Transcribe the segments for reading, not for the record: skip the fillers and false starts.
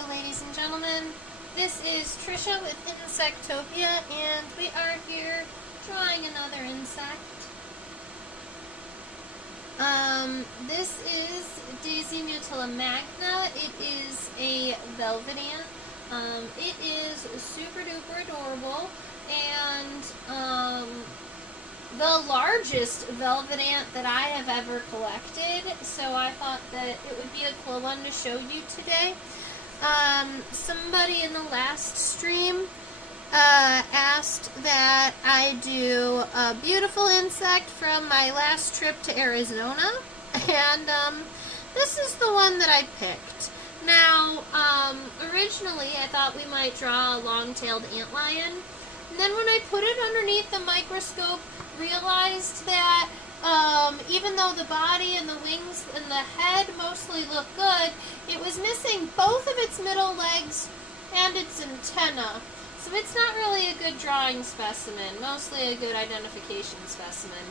Hello ladies and gentlemen, this is Trisha with Insectopia and we are here drawing another insect. This is Dasymutilla magna. It is a velvet ant. It is super duper adorable and the largest velvet ant that I have ever collected, so I thought that it would be a cool one to show you today. Somebody in the last stream asked that I do a beautiful insect from my last trip to Arizona, and this is the one that I picked. Now, originally I thought we might draw a long-tailed antlion, and then when I put it underneath the microscope, realized that even though the body and the wings and the head mostly look good, it was missing both of its middle legs and its antenna. So it's not really a good drawing specimen, mostly a good identification specimen.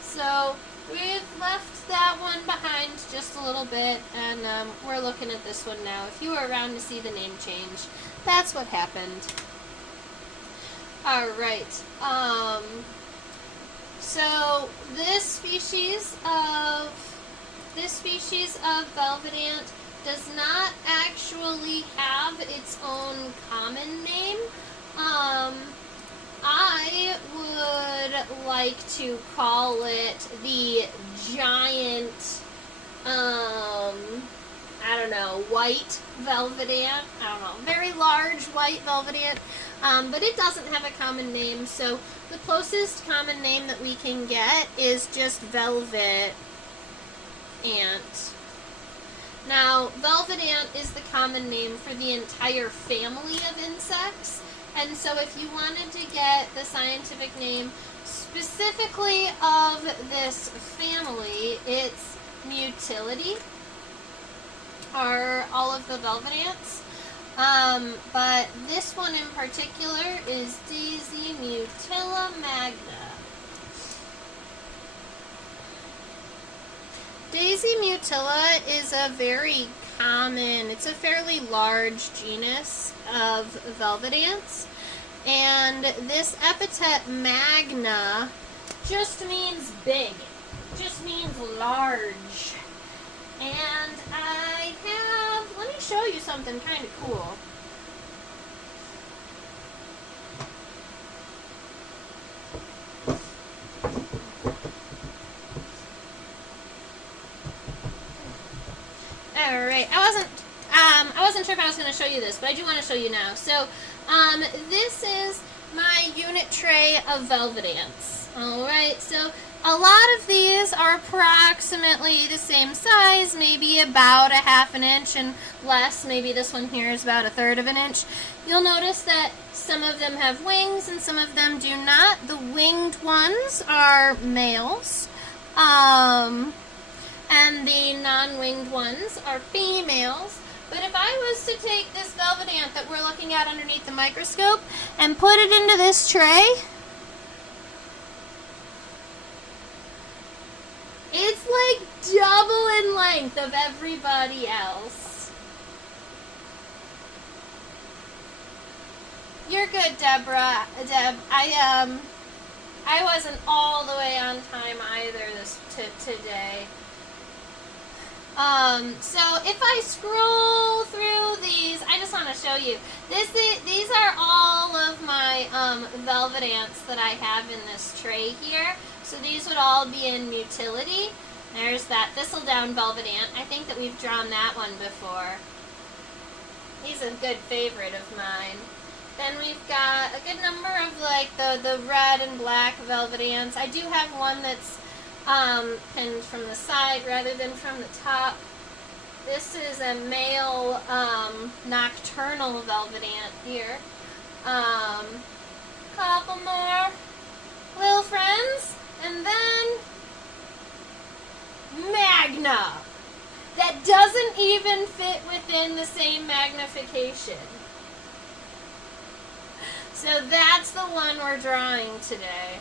So we've left that one behind just a little bit, and we're looking at this one now. If you were around to see the name change, that's what happened. Alright, so this species of velvet ant does not actually have its own common name. I would like to call it the giant, I don't know, white velvet ant. I don't know, very large white velvet ant. But it doesn't have a common name, so the closest common name that we can get is just velvet ant. Now, velvet ant is the common name for the entire family of insects, and so if you wanted to get the scientific name specifically of this family, it's Mutillidae, are all of the velvet ants. But this one in particular is Dasymutilla magna. Dasymutilla is a very common, it's a fairly large genus of velvet ants, and this epithet magna just means big, just means large. And I have, let me show you something kind of cool. Alright, I wasn't sure if I was going to show you this, but I do want to show you now. So, this is my unit tray of velvet ants. Alright, so a lot of these are approximately the same size, maybe about a half an inch and less. Maybe this one here is about a third of an inch. You'll notice that some of them have wings and some of them do not. The winged ones are males, and the non-winged ones are females. But if I was to take this velvet ant that we're looking at underneath the microscope and put it into this tray, it's like double in length of everybody else. You're good, Deborah. Deb, I wasn't all the way on time either today. So if I scroll through these, I just want to show you. These are all of my velvet ants that I have in this tray here. So these would all be in Mutillidae. There's that thistledown velvet ant. I think that we've drawn that one before. He's a good favorite of mine. Then we've got a good number of like the red and black velvet ants. I do have one that's pinned from the side rather than from the top. This is a male nocturnal velvet ant here. Couple more little friends. And then magna. That doesn't even fit within the same magnification. So that's the one we're drawing today.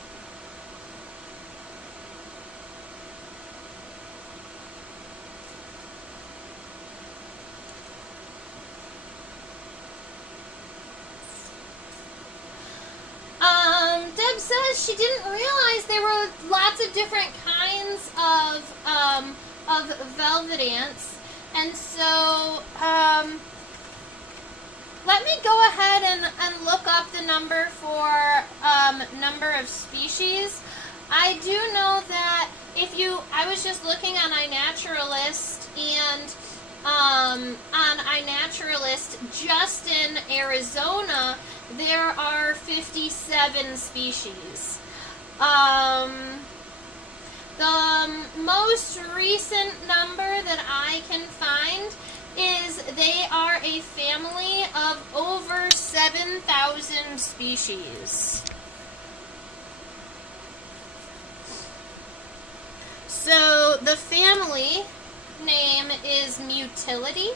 because she didn't realize there were lots of different kinds of velvet ants. And so, let me go ahead and look up the number for number of species. I do know that I was just looking on iNaturalist, and on iNaturalist, just in Arizona, there are 57 species. The most recent number that I can find is they are a family of over 7,000 species. So the family name is Mutillity.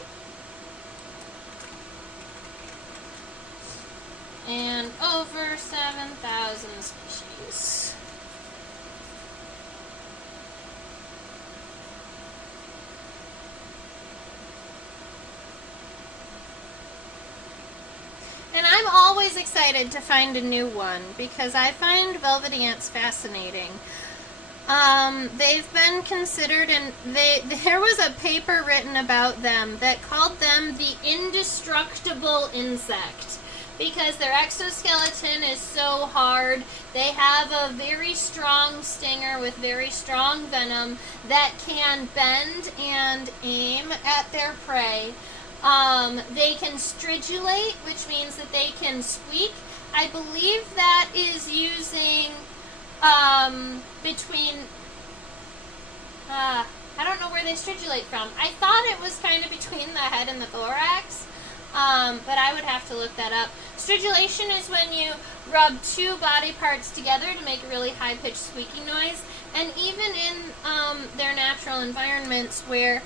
And over 7,000 species. And I'm always excited to find a new one because I find velvet ants fascinating. They've been considered, and there was a paper written about them that called them the indestructible insect because their exoskeleton is so hard. They have a very strong stinger with very strong venom that can bend and aim at their prey. They can stridulate, which means that they can squeak. I believe that is using I don't know where they stridulate from. I thought it was kind of between the head and the thorax, but I would have to look that up. Stridulation is when you rub two body parts together to make a really high-pitched squeaking noise, and even in their natural environments where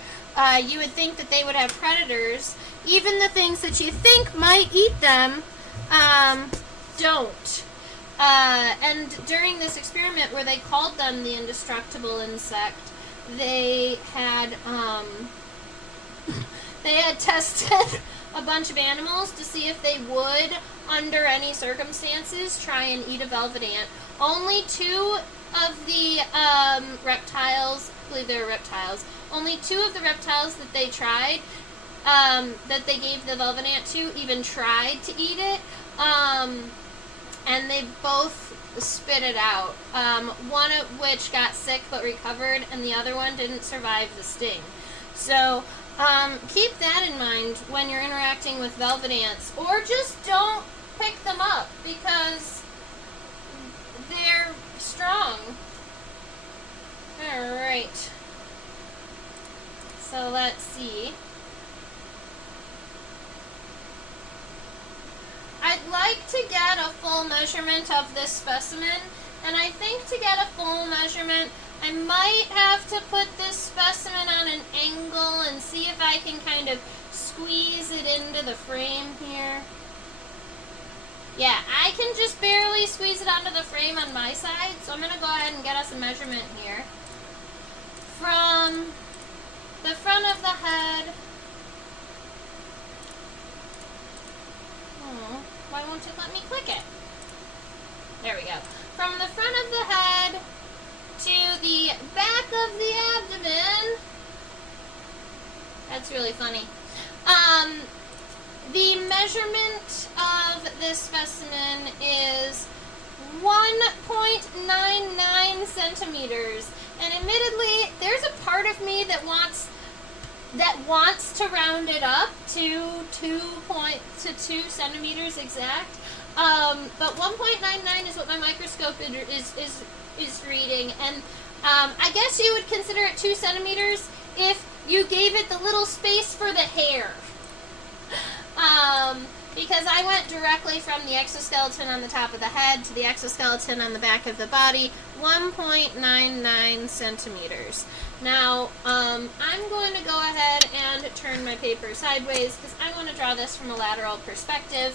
you would think that they would have predators, even the things that you think might eat them don't. And during this experiment where they called them the indestructible insect, they had tested a bunch of animals to see if they would, under any circumstances, try and eat a velvet ant. Only two of the reptiles, I believe they were reptiles, only two of the reptiles that they tried, that they gave the velvet ant to, even tried to eat it. And they both spit it out. One of which got sick but recovered, and the other one didn't survive the sting. So keep that in mind when you're interacting with velvet ants, or just don't pick them up because they're strong. Alright. So let's see. I'd like to get a full measurement of this specimen, and I think to get a full measurement, I might have to put this specimen on an angle and see if I can kind of squeeze it into the frame here. Yeah, I can just barely squeeze it onto the frame on my side, so I'm going to go ahead and get us a measurement here. From the front of the head. Oh, why won't it let me click it? There we go. From the front of the head to the back of the abdomen. That's really funny. The measurement of this specimen is 1.99 centimeters. And admittedly, there's a part of me that wants to round it up to 2 centimeters exact. But 1.99 is what my microscope is reading, and I guess you would consider it 2 centimeters if you gave it the little space for the hair. Because I went directly from the exoskeleton on the top of the head to the exoskeleton on the back of the body, 1.99 centimeters. Now, I'm going to go ahead and turn my paper sideways because I want to draw this from a lateral perspective.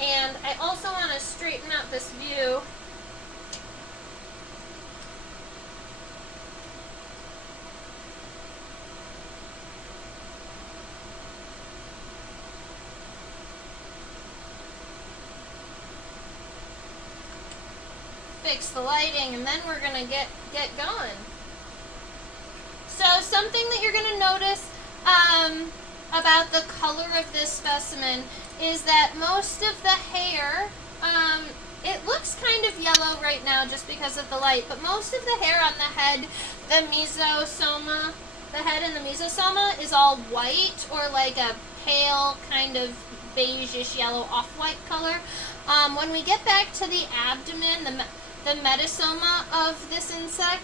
And I also want to straighten out this view. fix the lighting, and then we're gonna get going. So something that you're gonna notice about the color of this specimen is that most of the hair, it looks kind of yellow right now just because of the light, but most of the hair on the head, the mesosoma, the head and the mesosoma is all white or like a pale kind of beige-ish yellow off-white color. When we get back to the abdomen, the metasoma of this insect,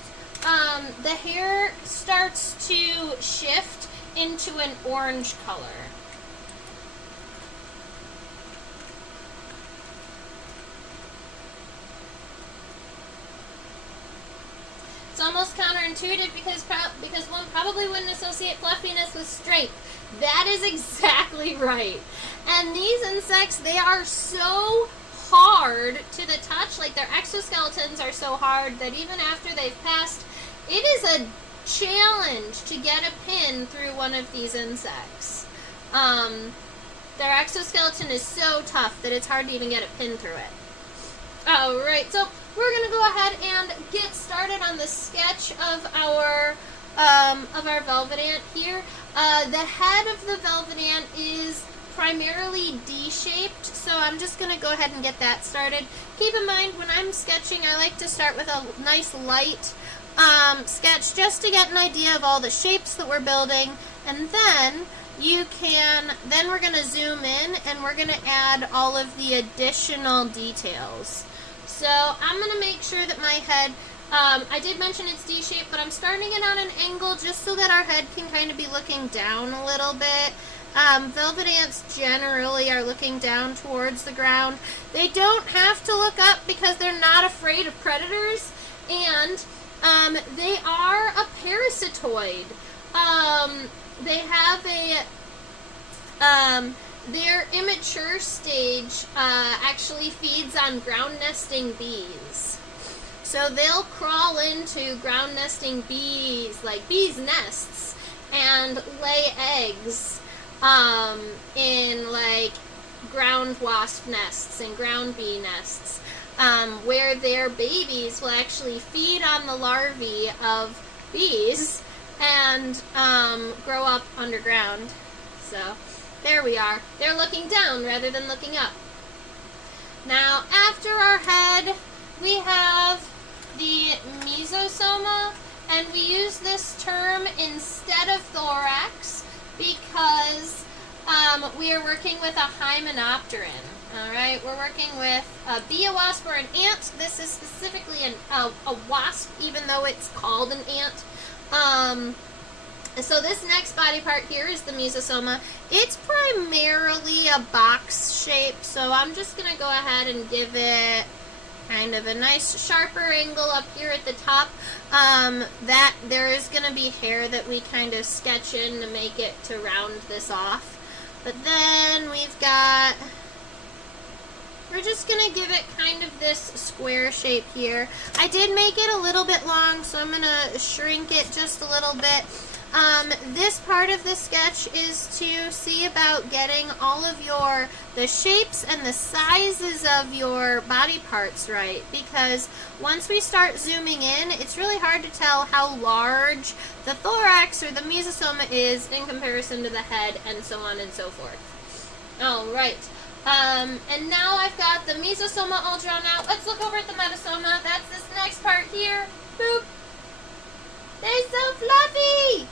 the hair starts to shift into an orange color. It's almost counterintuitive because one probably wouldn't associate fluffiness with strength. That is exactly right. And these insects, they are so hard to the touch, like their exoskeletons are so hard that even after they've passed, it is a challenge to get a pin through one of these insects. Their exoskeleton is so tough that it's hard to even get a pin through it. Alright, so we're going to go ahead and get started on the sketch of our velvet ant here. The head of the velvet ant is primarily D-shaped, so I'm just going to go ahead and get that started. Keep in mind, when I'm sketching, I like to start with a nice light sketch just to get an idea of all the shapes that we're building, and then then we're going to zoom in and we're going to add all of the additional details. So I'm going to make sure that my head, I did mention it's D-shaped, but I'm starting it on an angle just so that our head can kind of be looking down a little bit. Velvet ants generally are looking down towards the ground. They don't have to look up because they're not afraid of predators, and they are a parasitoid. They have their immature stage actually feeds on ground nesting bees. So they'll crawl into ground nesting bees, like bees' nests, and lay eggs in like ground wasp nests and ground bee nests, where their babies will actually feed on the larvae of bees and grow up underground. So there we are. They're looking down rather than looking up. Now, after our head, we have the mesosoma, and we use this term instead of thorax because we are working with a hymenopteran. Alright, we're working with a wasp or an ant. This is specifically a wasp, even though it's called an ant. So this next body part here is the mesosoma. It's primarily a box shape, so I'm just going to go ahead and give it kind of a nice sharper angle up here at the top. That there is going to be hair that we kind of sketch in to make it to round this off. But then we're just going to give it kind of this square shape here. I did make it a little bit long, so I'm going to shrink it just a little bit. This part of the sketch is to see about getting all of the shapes and the sizes of your body parts right, because once we start zooming in, it's really hard to tell how large the thorax or the mesosoma is in comparison to the head, and so on and so forth. Alright, and now I've got the mesosoma all drawn out. Let's look over at the metasoma. That's this next part here. Boop! They're so fluffy!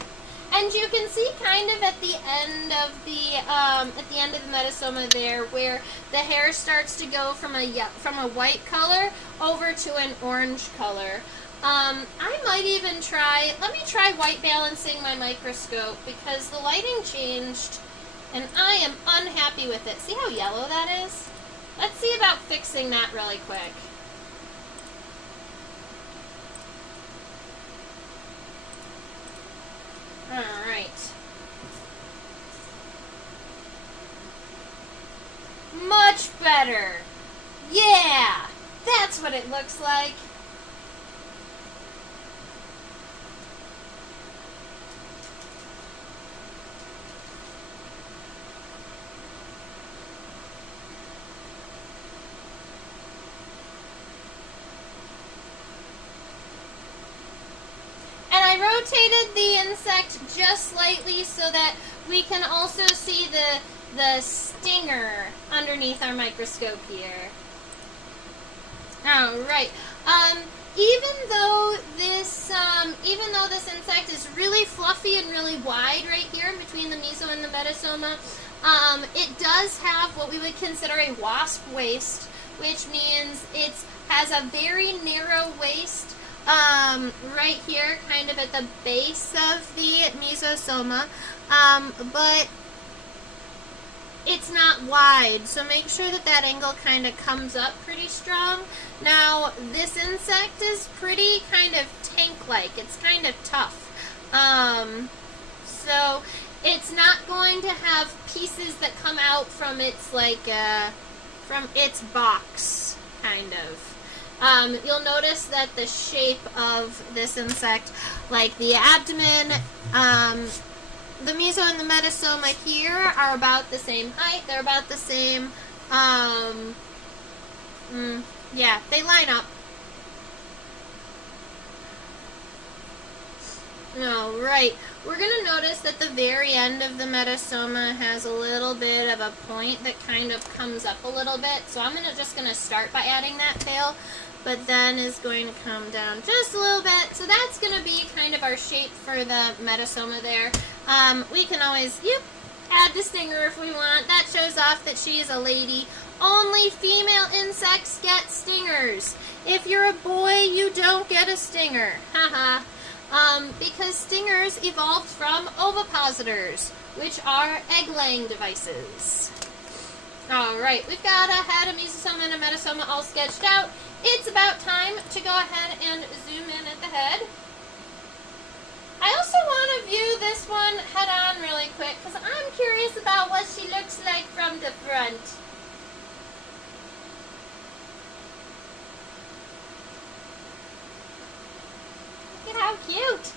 And you can see kind of at the end of the metasoma there, where the hair starts to go from a white color over to an orange color. I might even let me try white balancing my microscope, because the lighting changed and I am unhappy with it. See how yellow that is? Let's see about fixing that really quick. Alright. Much better. Yeah! That's what it looks like. rotated the insect just slightly so that we can also see the stinger underneath our microscope here. All right. Even though this insect is really fluffy and really wide right here in between the meso and the metasoma, it does have what we would consider a wasp waist, which means it has a very narrow waist right here, kind of at the base of the mesosoma, but it's not wide, so make sure that that angle kind of comes up pretty strong. Now, this insect is pretty kind of tank-like. It's kind of tough. So it's not going to have pieces that come out from its, from its box, kind of. You'll notice that the shape of this insect, like the abdomen, the meso and the metasoma here are about the same height. They're about the same, yeah, they line up. Alright, we're going to notice that the very end of the metasoma has a little bit of a point that kind of comes up a little bit. So I'm just going to start by adding that tail, but then is going to come down just a little bit. So that's going to be kind of our shape for the metasoma there. We can always, add the stinger if we want. That shows off that she is a lady. Only female insects get stingers. If you're a boy, you don't get a stinger. Haha. Because stingers evolved from ovipositors, which are egg-laying devices. Alright, we've got a head, a mesosoma, and a metasoma all sketched out. It's about time to go ahead and zoom in at the head. I also want to view this one head on really quick because I'm curious about what she looks like from the front. Look at how cute.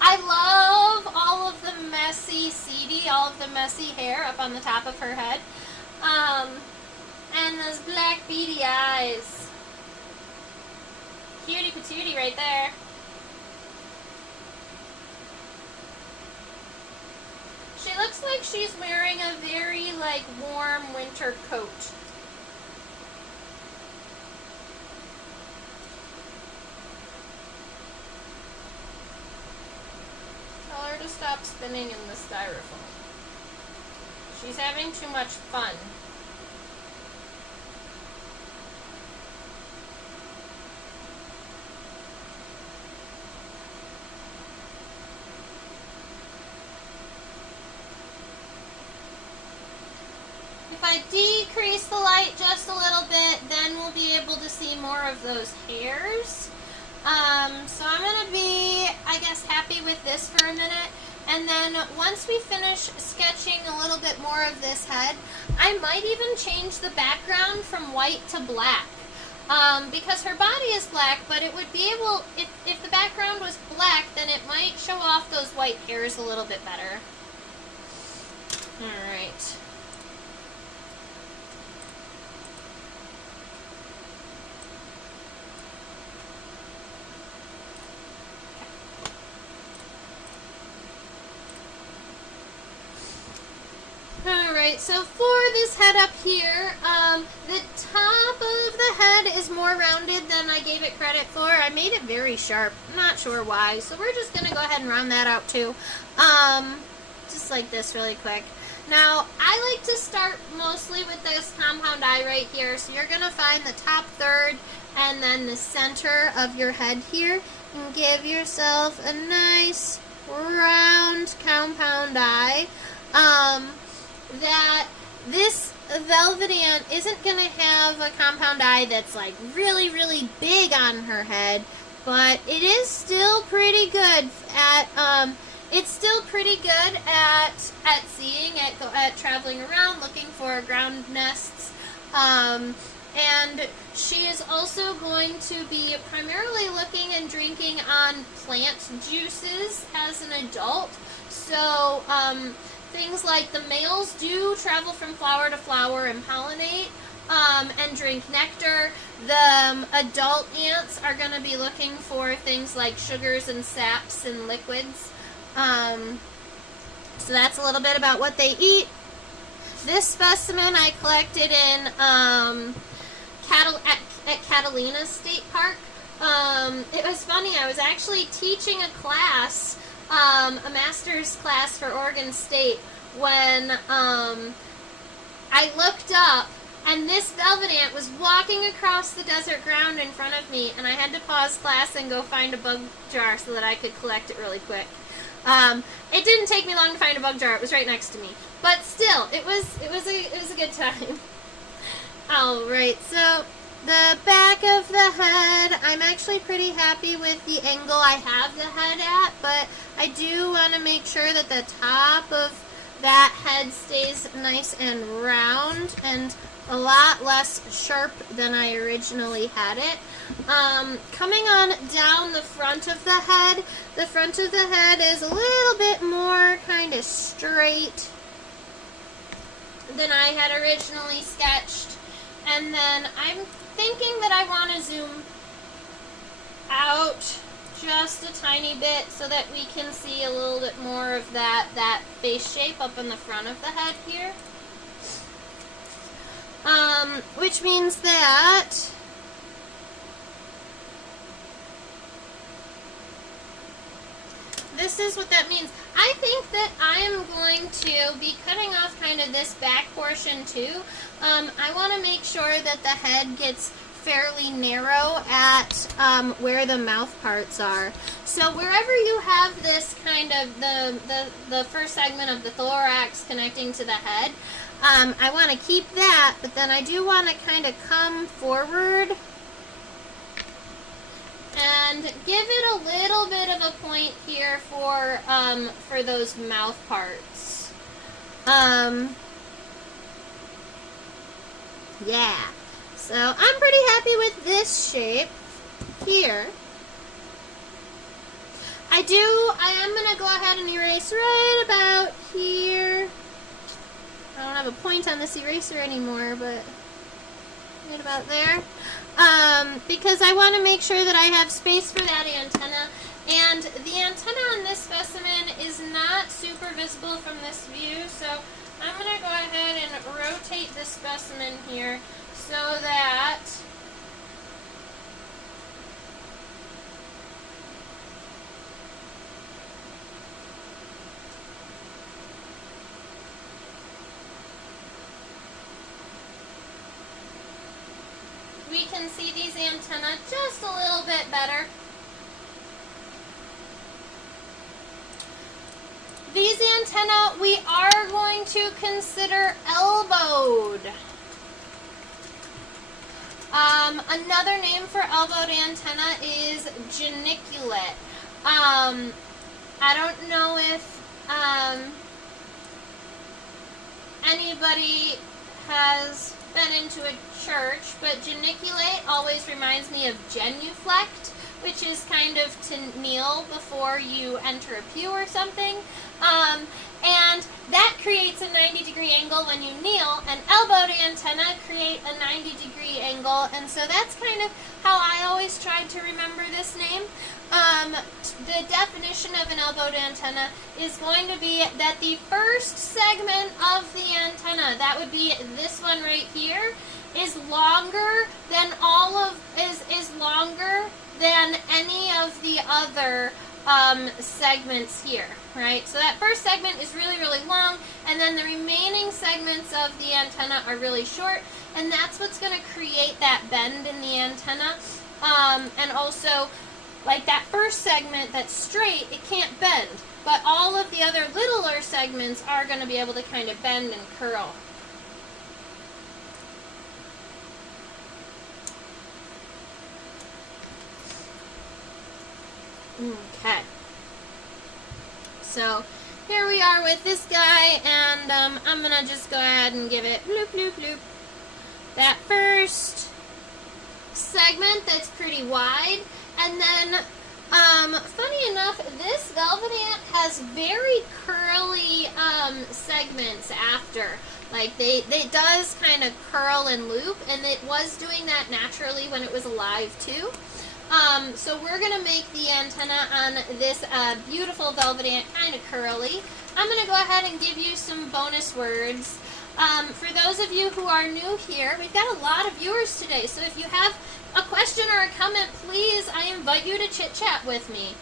I love all of the messy seedy, all of the messy hair up on the top of her head. And those black beady eyes. Cutie patootie right there. She looks like she's wearing a very, warm winter coat. Tell her to stop spinning in the styrofoam. She's having too much fun. If I decrease the light just a little bit, then we'll be able to see more of those hairs. So I'm going to be, I guess, happy with this for a minute. And then once we finish sketching a little bit more of this head, I might even change the background from white to black. Because her body is black, but it would be able, if the background was black, then it might show off those white hairs a little bit better. Alright. Alright, so for this head up here, the top of the head is more rounded than I gave it credit for. I made it very sharp. I'm not sure why, so we're just going to go ahead and round that out too. Just like this really quick. Now, I like to start mostly with this compound eye right here, so you're going to find the top third and then the center of your head here, and give yourself a nice round compound eye. That this Velvetan isn't going to have a compound eye that's really, really big on her head, but it is still pretty good at, seeing, at traveling around, looking for ground nests, and she is also going to be primarily looking and drinking on plant juices as an adult, so, things like the males do travel from flower to flower and pollinate, and drink nectar. The adult ants are going to be looking for things like sugars and saps and liquids. So that's a little bit about what they eat. This specimen I collected in at Catalina State Park. It was funny, I was actually teaching a class, a master's class for Oregon State, when I looked up and this velvet ant was walking across the desert ground in front of me, and I had to pause class and go find a bug jar so that I could collect it really quick. It didn't take me long to find a bug jar. It was right next to me. But still, it was a good time. Alright, so the back of the head, I'm actually pretty happy with the angle I have the head at, but I do want to make sure that the top of that head stays nice and round and a lot less sharp than I originally had it. Coming on down the front of the head is a little bit more kind of straight than I had originally sketched. And then I'm thinking that I want to zoom out just a tiny bit so that we can see a little bit more of that face shape up in the front of the head here. Which means that this is what that means. I think that I am going to be cutting off kind of this back portion too. I want to make sure that the head gets fairly narrow at where the mouth parts are. So wherever you have this kind of the first segment of the thorax connecting to the head, I want to keep that, but then I do want to kind of come forward and give it a little bit of a point here for those mouth parts. Yeah. So I'm pretty happy with this shape here. I am going to go ahead and erase right about here. I don't have a point on this eraser anymore, but right about there. Because I want to make sure that I have space for that antenna. And the antenna on this specimen is not super visible from this view, so I'm going to go ahead and rotate this specimen here so that we can see these antennae just a little bit better. These antennae we are going to consider elbowed. Another name for elbowed antenna is geniculate. I don't know if anybody has been into a church, but geniculate always reminds me of genuflect, which is kind of to kneel before you enter a pew or something. And that creates a 90-degree angle when you kneel, and elbowed antenna create a 90-degree angle, and so that's kind of how I always tried to remember this name. The definition of an elbowed antenna is going to be that the first segment of the antenna, that would be this one right here, is longer than is longer than any of the other segments here, right? So that first segment is really, really long, and then the remaining segments of the antenna are really short, and that's what's going to create that bend in the antenna. And also, like that first segment that's straight, it can't bend, but all of the other littler segments are going to be able to kind of bend and curl. Okay, so here we are with this guy, and I'm going to just go ahead and give it bloop, bloop, bloop. That first segment that's pretty wide, and then, funny enough, this velvet ant has very curly segments after. Like it does kind of curl and loop, and it was doing that naturally when it was alive too. So we're going to make the antenna on this beautiful velvet ant kind of curly. I'm going to go ahead and give you some bonus words. For those of you who are new here, we've got a lot of viewers today, so if you have a question or a comment, please, I invite you to chit-chat with me.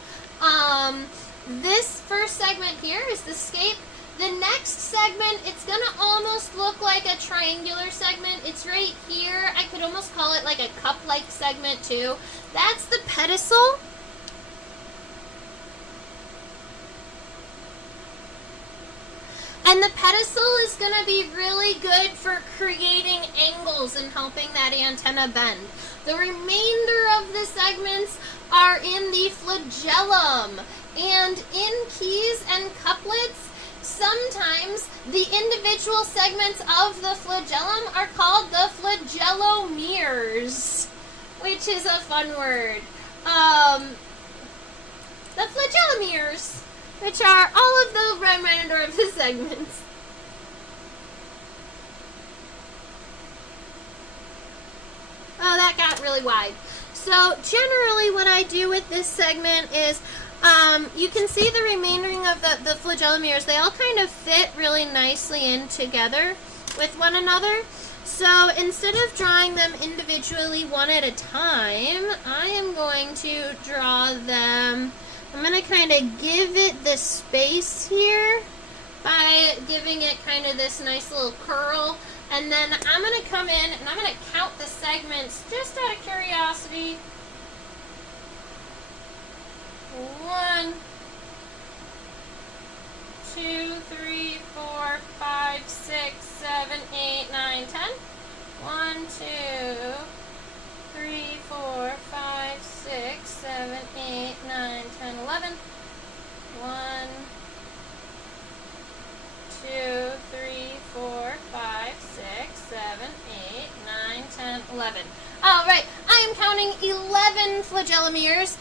This first segment here is the scape. The next segment, it's going to almost look like a triangular segment. It's right here. I could almost call it like a cup-like segment too. That's the pedicel. And the pedicel is going to be really good for creating angles and helping that antenna bend. The remainder of the segments are in the flagellum. And in keys and couplets, sometimes the individual segments of the flagellum are called the flagellomeres, which is a fun word. The flagellomeres, which are all of the remainder of the segments. Oh, that got really wide. So generally what I do with this segment is you can see the remaining of the flagellomeres. They all kind of fit really nicely in together with one another. So instead of drawing them individually one at a time, I am going to draw them. I'm going to kind of give it the space here by giving it kind of this nice little curl. And then I'm going to come in and I'm going to count the segments just out of curiosity. 1, 2, 3, 4, 5, 6, 7, 8, 9, 10. 1, 2, 3, 4, 5, 6, 7, 8, 9, 10, 11. 1, 2, 3, 4, 5, 6, 7, 8, 9, 10, 11. All right, I am counting 11 flagellomeres.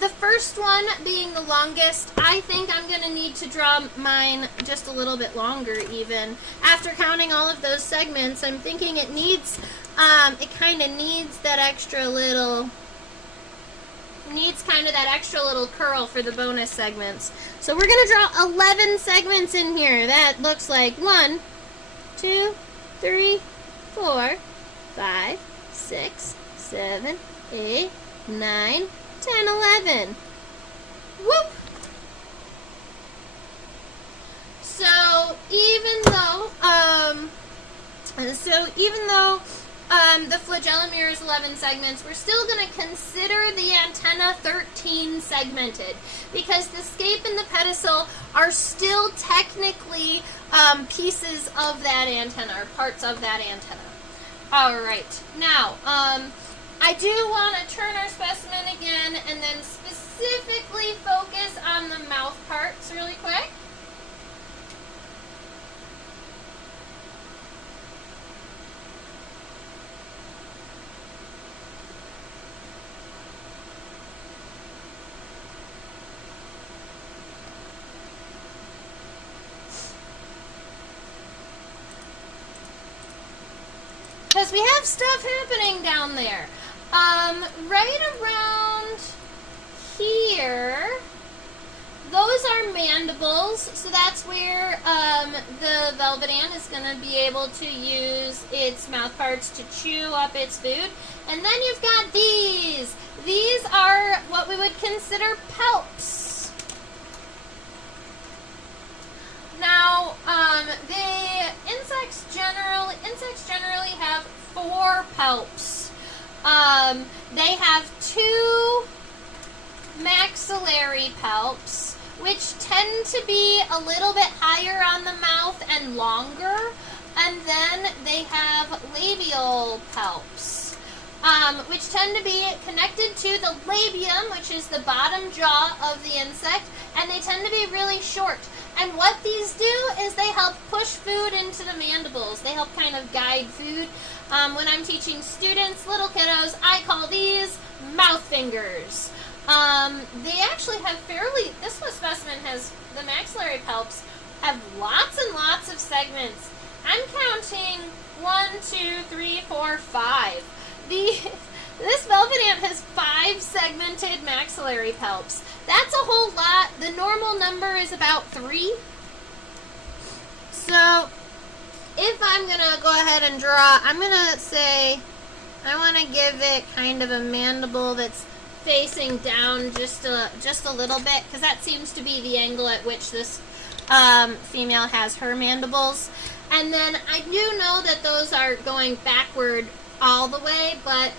The first one being the longest. I think I'm going to need to draw mine just a little bit longer even. After counting all of those segments, I'm thinking it needs, it kind of needs that extra little, curl for the bonus segments. So we're going to draw 11 segments in here. That looks like 1, 2, 3, 4, 5, 6, 7, 8, 9, 10, 11. Whoop! So even though the flagellomere is 11 segments, we're still going to consider the antenna 13 segmented because the scape and the pedicel are still technically pieces of that antenna or parts of that antenna. All right, now I do want to turn our specimen again and then specifically focus on the mouth parts really quick. Because we have stuff happening down there. Right around here, those are mandibles, so that's where the velvet ant is going to be able to use its mouth parts to chew up its food. And then you've got these. These are what we would consider palps. Now, the insects generally have 4 palps. They have 2 maxillary palps, which tend to be a little bit higher on the mouth and longer, and then they have labial palps, which tend to be connected to the labium, which is the bottom jaw of the insect, and they tend to be really short. And what these do is they help push food into the mandibles. They help kind of guide food. When I'm teaching students, little kiddos, I call these mouth fingers. They actually have this specimen has the maxillary palps have lots and lots of segments. I'm counting 1, 2, 3, 4, 5. This velvet ant has 5 segmented maxillary palps. That's a whole lot. The normal number is about 3. So if I'm going to go ahead and draw, I'm going to say I want to give it kind of a mandible that's facing down just a little bit, because that seems to be the angle at which this female has her mandibles. And then I do know that those are going backward all the way, but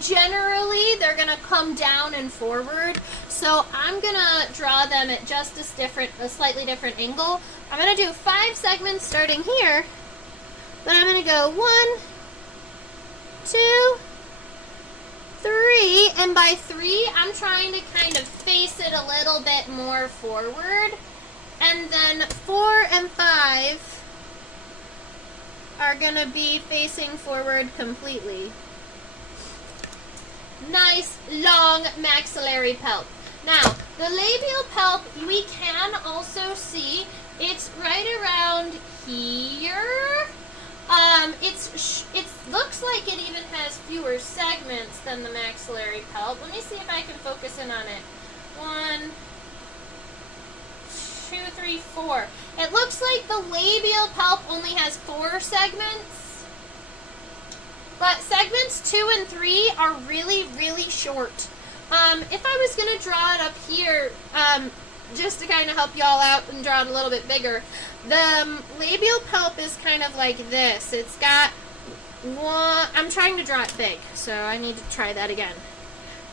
generally they're going to come down and forward. So I'm going to draw them at just a slightly different angle. I'm going to do 5 segments starting here, but I'm going to go 1, 2, 3, and by 3 I'm trying to kind of face it a little bit more forward, and then 4 and 5 are going to be facing forward completely. Nice long maxillary palp. Now, the labial palp, we can also see it's right around here. It looks like it even has fewer segments than the maxillary palp. Let me see if I can focus in on it. 1, 2, 3, 4. It looks like the labial palp only has 4 segments. But segments 2 and 3 are really, really short. If I was going to draw it up here, just to kind of help y'all out and draw it a little bit bigger, the labial palp is kind of like this. It's got one, I'm trying to draw it big, so I need to try that again.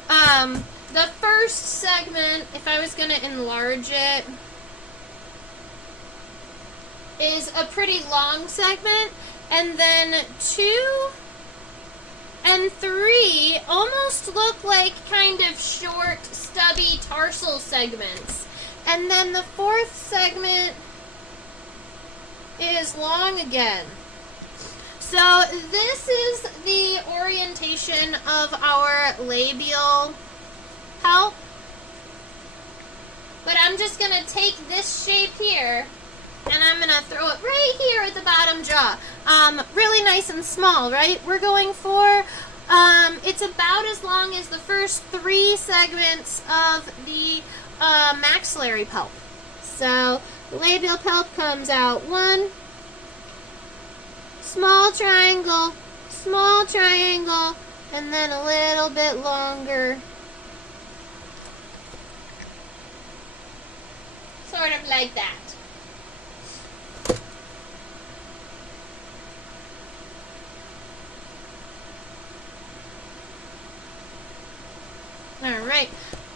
The first segment, if I was going to enlarge it, is a pretty long segment, and then 2 and 3 almost look like kind of short, stubby tarsal segments. And then the 4th segment is long again. So this is the orientation of our labial palp. But I'm just going to take this shape here, and I'm going to throw it right here at the bottom jaw. Really nice and small, right? We're going for, it's about as long as the first 3 segments of the maxillary palp. So the labial palp comes out 1, small triangle, and then a little bit longer. Sort of like that. Alright,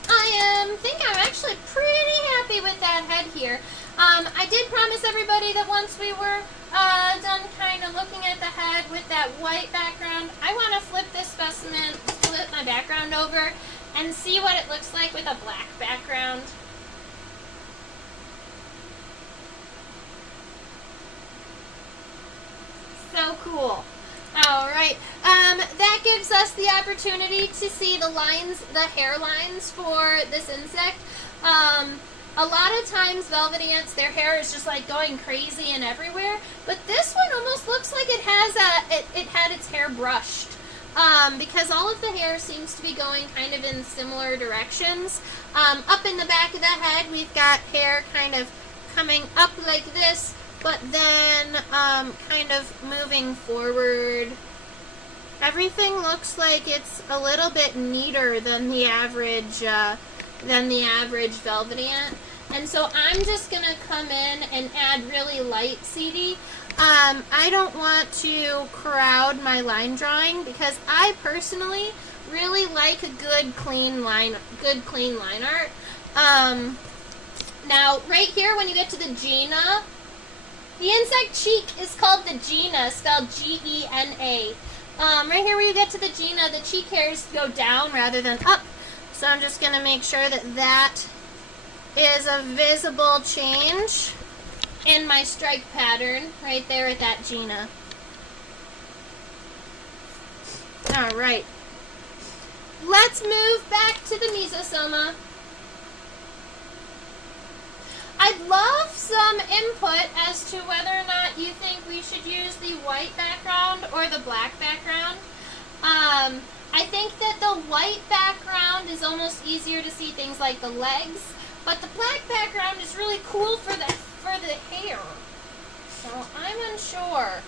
I think I'm actually pretty happy with that head here. I did promise everybody that once we were done kind of looking at the head with that white background, I want to flip this specimen, flip my background over, and see what it looks like with a black background. So cool. Alright, that gives us the opportunity to see the lines, the hair lines for this insect. A lot of times velvet ants, their hair is just like going crazy and everywhere, but this one almost looks like it has it had its hair brushed, because all of the hair seems to be going kind of in similar directions. Up in the back of the head, we've got hair kind of coming up like this, but then kind of moving forward. Everything looks like it's a little bit neater than the average velvet ant. And so I'm just going to come in and add really light CD. I don't want to crowd my line drawing because I personally really like a good clean line art. Now right here when you get to the gena, the insect cheek is called the gena, spelled G-E-N-A. Right here where you get to the gena, the cheek hairs go down rather than up. So I'm just going to make sure that that is a visible change in my stripe pattern right there at that gena. Alright. Let's move back to the mesosoma. I'd love some input as to whether or not you think we should use the white background or the black background. I think that the white background is almost easier to see things like the legs, but the black background is really cool for the hair. So I'm unsure.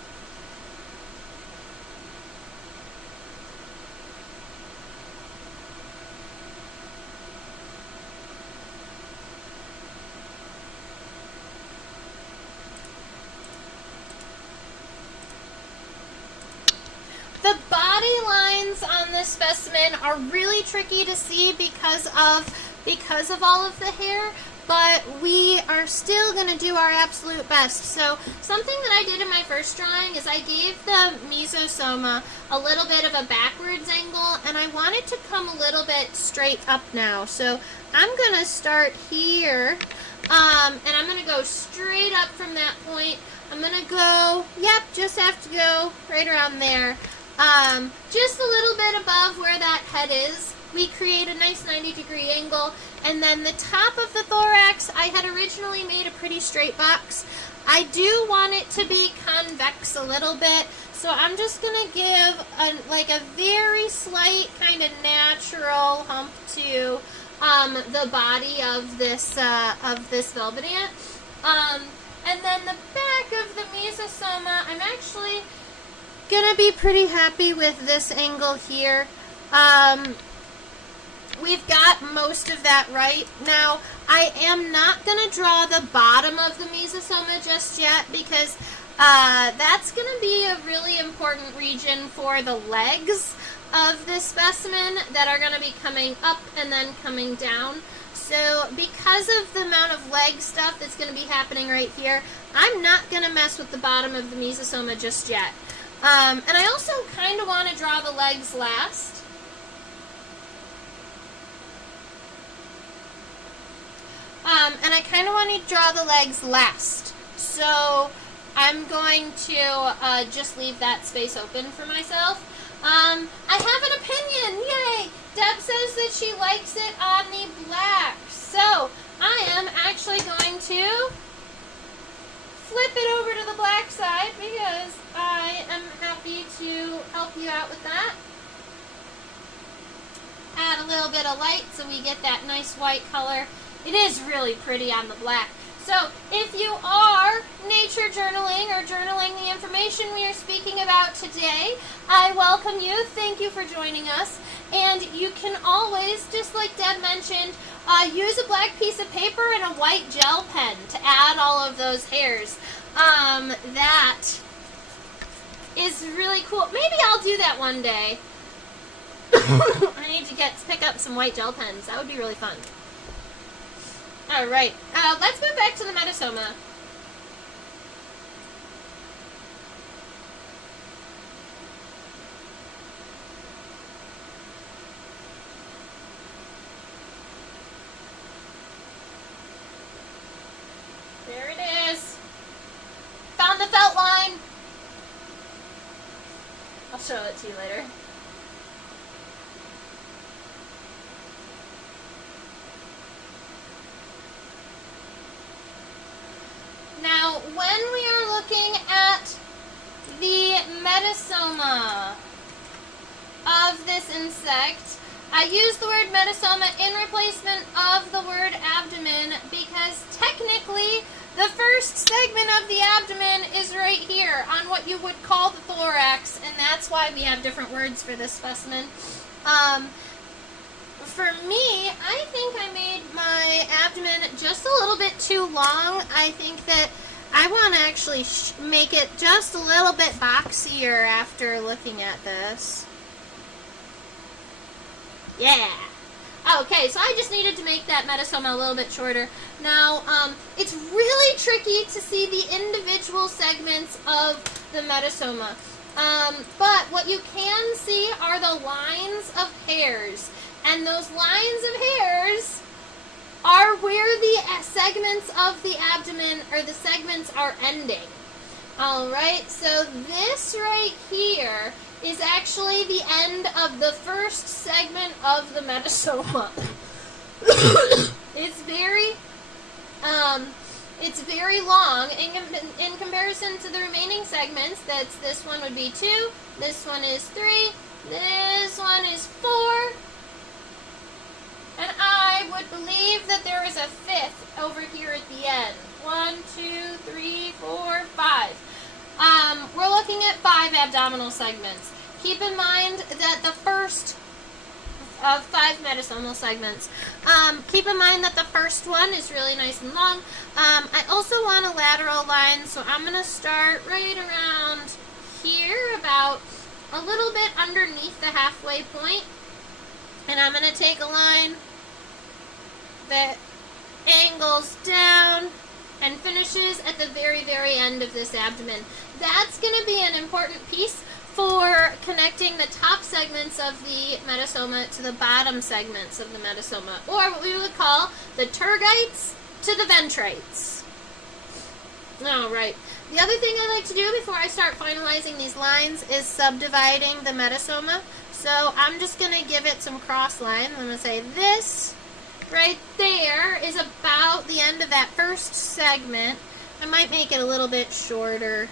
The body lines on this specimen are really tricky to see because of all of the hair, but we are still going to do our absolute best. So something that I did in my first drawing is I gave the mesosoma a little bit of a backwards angle, and I want it to come a little bit straight up now. So I'm going to start here, and I'm going to go straight up from that point. I'm going to go, yep, just have to go right around there. Just a little bit above where that head is. We create a nice 90-degree angle, and then the top of the thorax, I had originally made a pretty straight box. I do want it to be convex a little bit, so I'm just going to give a very slight kind of natural hump to the body of this velvet ant. And then the back of the mesosoma, I'm actually gonna be pretty happy with this angle here. We've got most of that right. Now, I am not gonna draw the bottom of the mesosoma just yet because that's gonna be a really important region for the legs of this specimen that are gonna be coming up and then coming down. So because of the amount of leg stuff that's going to be happening right here, I'm not going to mess with the bottom of the mesosoma just yet. And I also kind of want to draw the legs last. And I kind of want to draw the legs last. So I'm going to just leave that space open for myself. I have an opinion! Yay! Deb says that she likes it on the black. So I am actually going to flip it over to the black side because I am happy to help you out with that. Add a little bit of light so we get that nice white color. It is really pretty on the black. So if you are nature journaling or journaling the information we are speaking about today, I welcome you. Thank you for joining us. And you can always, just like Deb mentioned, use a black piece of paper and a white gel pen to add all of those hairs. That is really cool. Maybe I'll do that one day. I need to pick up some white gel pens. That would be really fun. Alright, let's go back to the metasoma. There it is. Found the felt line. I'll show it to you later. Now, when we are looking at the metasoma of this insect, I use the word metasoma in replacement of the word abdomen because technically the first segment of the abdomen is right here on what you would call the thorax, and that's why we have different words for this specimen. For me, I think I made my abdomen just a little bit too long. I think that I want to actually make it just a little bit boxier after looking at this. Yeah. Okay, so I just needed to make that metasoma a little bit shorter. Now, it's really tricky to see the individual segments of the metasoma. But what you can see are the lines of hairs. And those lines of hairs are where the segments of the abdomen, or the segments, are ending. Alright, so this right here is actually the end of the first segment of the metasoma. It's very, It's very long in comparison to the remaining segments. This one would be 2, this one is 3, this one is 4, and I would believe that there is a 5th over here at the end. 1, 2, 3, 4, 5. We're looking at 5 abdominal segments. Keep in mind that the first of 5 metasomal segments. Keep in mind that the first one is really nice and long. I also want a lateral line, so I'm going to start right around here, about a little bit underneath the halfway point, and I'm going to take a line that angles down and finishes at the very, very end of this abdomen. That's going to be an important piece for connecting the top segments of the metasoma to the bottom segments of the metasoma, or what we would call the tergites to the ventrites. All right. The other thing I like to do before I start finalizing these lines is subdividing the metasoma. So I'm just going to give it some cross lines. I'm going to say this right there is about the end of that first segment. I might make it a little bit shorter.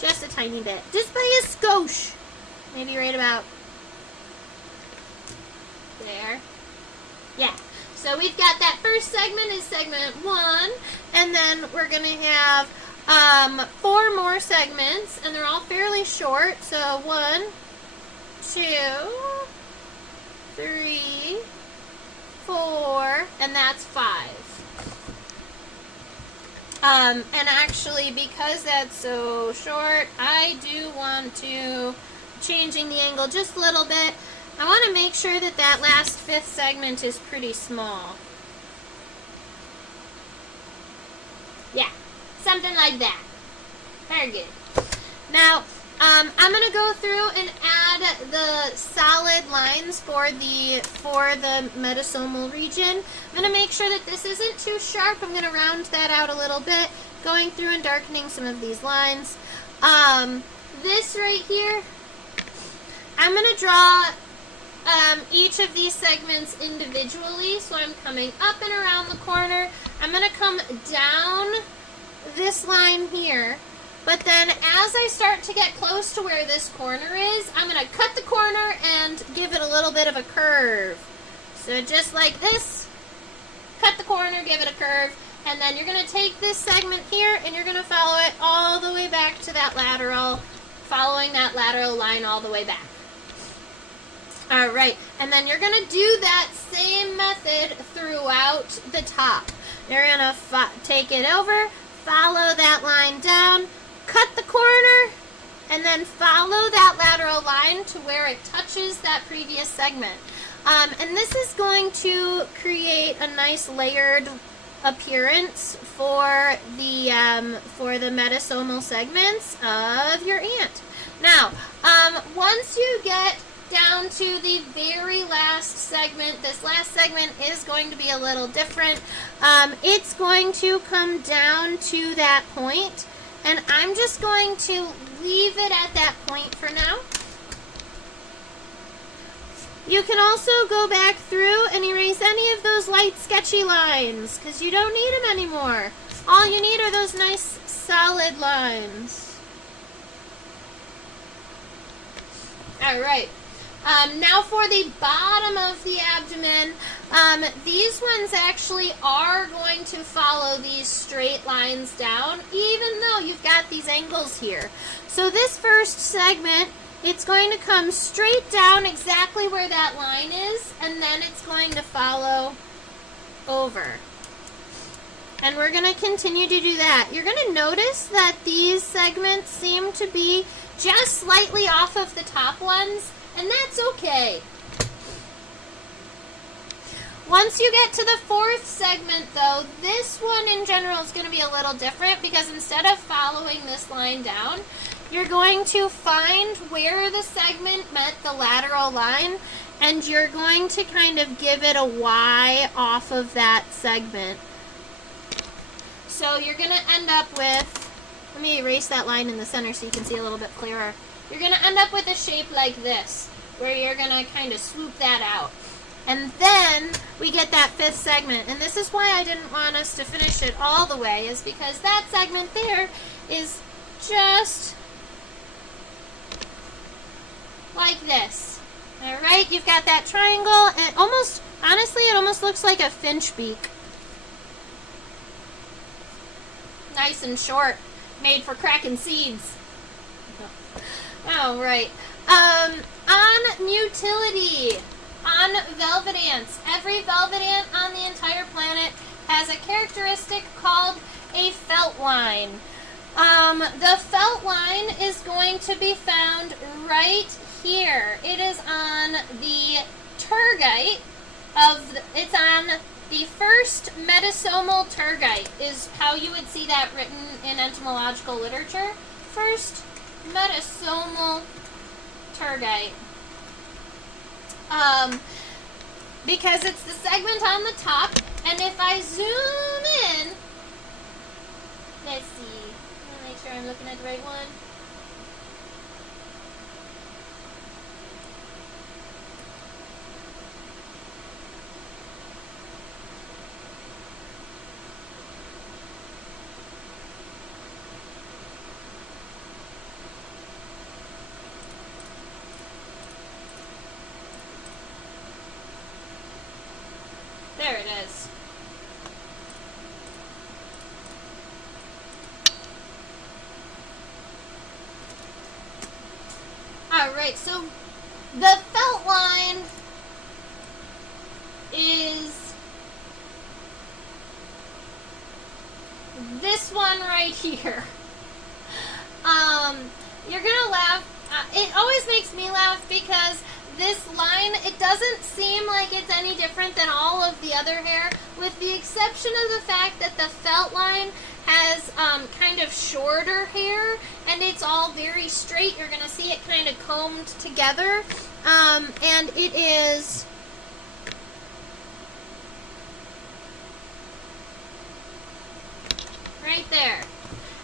Just a tiny bit. Just by a skosh. Maybe right about there. Yeah. So we've got that first segment is segment 1. And then we're going to have 4 more segments. And they're all fairly short. So 1, 2, 3, 4. And that's 5. And actually, because that's so short, I do want to, changing the angle just a little bit, I want to make sure that that last 5th segment is pretty small. Yeah, something like that. Very good. Now, I'm going to go through and add the solid lines for the metasomal region. I'm going to make sure that this isn't too sharp. I'm going to round that out a little bit, going through and darkening some of these lines. This right here, I'm going to draw each of these segments individually. So I'm coming up and around the corner. I'm going to come down this line here. But then as I start to get close to where this corner is, I'm going to cut the corner and give it a little bit of a curve. So just like this, cut the corner, give it a curve, and then you're going to take this segment here and you're going to follow it all the way back to that lateral, following that lateral line all the way back. All right, and then you're going to do that same method throughout the top. You're going to take it over, follow that line down, cut the corner, and then follow that lateral line to where it touches that previous segment. And this is going to create a nice layered appearance for the metasomal segments of your ant. Now, once you get down to the very last segment, this last segment is going to be a little different. It's going to come down to that point. And I'm just going to leave it at that point for now. You can also go back through and erase any of those light sketchy lines, because you don't need them anymore. All you need are those nice solid lines. Alright. Now for the bottom of the abdomen, these ones actually are going to follow these straight lines down, even though you've got these angles here. So this first segment, it's going to come straight down exactly where that line is, and then it's going to follow over. And we're going to continue to do that. You're going to notice that these segments seem to be just slightly off of the top ones, and that's okay. Once you get to the 4th segment, though, this one in general is going to be a little different, because instead of following this line down, you're going to find where the segment met the lateral line, and you're going to kind of give it a Y off of that segment. So you're going to end up with, let me erase that line in the center so you can see a little bit clearer. You're going to end up with a shape like this, where you're going to kind of swoop that out. And then we get that fifth segment. And this is why I didn't want us to finish it all the way, is because that segment there is just like this. All right, you've got that triangle, and almost, honestly, it almost looks like a finch beak. Nice and short, made for cracking seeds. All right. On mutility, on velvet ants. Every velvet ant on the entire planet has a characteristic called a felt line. The felt line is going to be found right here. It is on the tergite it's on the first metasomal tergite is how you would see that written in entomological literature. First metasomal tergite. Because it's the segment on the top, and if I zoom in, let's see, let me make sure I'm looking at the right one. There it is. Alright, so the felt line is this one right here. You're gonna laugh. It always makes me laugh because this line, it doesn't seem like it's any different than all of the other hair, with the exception of the fact that the felt line has kind of shorter hair, and it's all very straight. You're going to see it kind of combed together, and it is right there.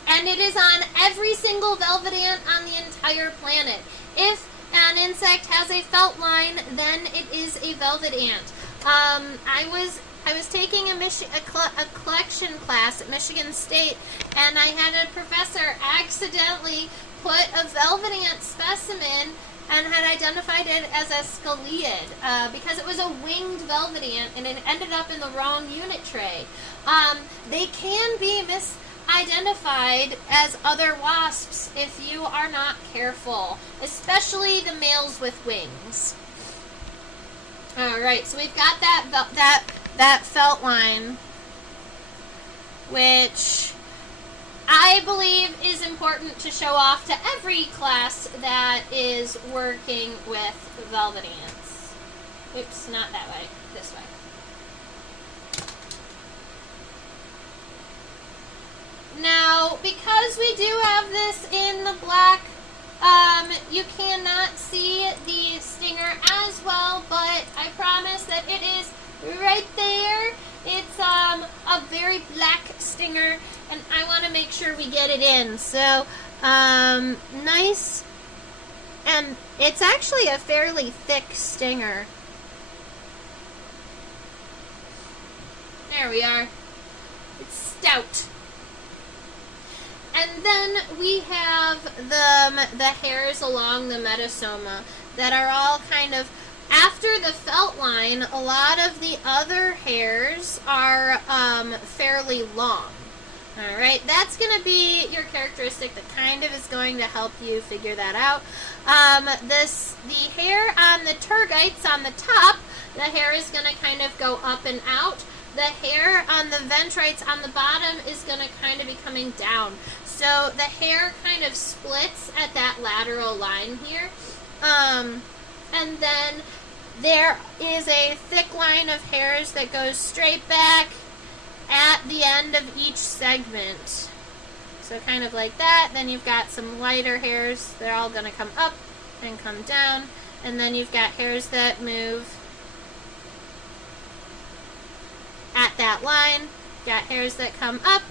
And it is on every single velvet ant on the entire planet. If an insect has a felt line, then it is a velvet ant. I was taking a collection class at Michigan State, and I had a professor accidentally put a velvet ant specimen and had identified it as a scoliid because it was a winged velvet ant, and it ended up in the wrong unit tray. They can be misidentified as other wasps if you are not careful, especially the males with wings. All right, so we've got that felt line, which I believe is important to show off to every class that is working with velvet ants. Oops, not that way, this way. Now, because we do have this in the black, you cannot see the stinger as well, but I promise that it is right there. It's a very black stinger, and I want to make sure we get it in. So, nice, and it's actually a fairly thick stinger. There we are. It's stout. And then we have the hairs along the metasoma that are all kind of, after the felt line, a lot of the other hairs are fairly long. All right, that's going to be your characteristic that kind of is going to help you figure that out. The hair on the tergites on the top, the hair is going to kind of go up and out. The hair on the ventrites on the bottom is going to kind of be coming down. So the hair kind of splits at that lateral line here. And then there is a thick line of hairs that goes straight back at the end of each segment. So kind of like that. Then you've got some lighter hairs. They're all going to come up and come down. And then you've got hairs that move at that line. Got hairs that come up.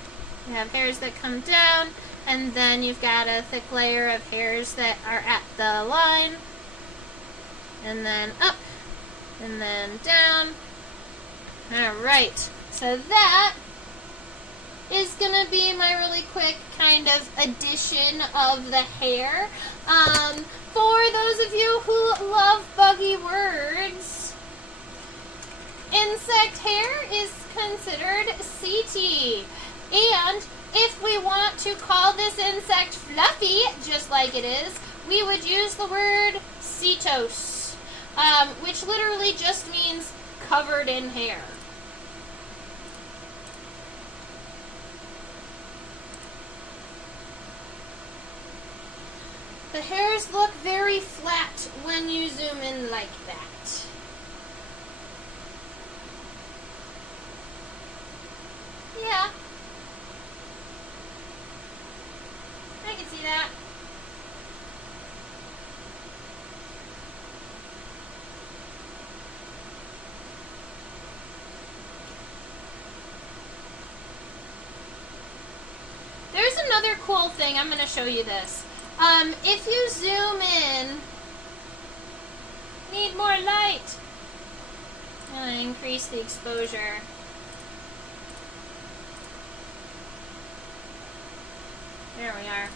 You have hairs that come down. And then you've got a thick layer of hairs that are at the line. And then up. and then down. All right, so that is gonna be my really quick kind of addition of the hair. For those of you who love buggy words, insect hair is considered CT. And if we want to call this insect fluffy, just like it is, we would use the word cetos, which literally just means covered in hair. The hairs look very flat when you zoom in like that. Yeah. I can see that. There's another cool thing. I'm going to show you this. If you zoom in, need more light. I'm going to increase the exposure. There we are.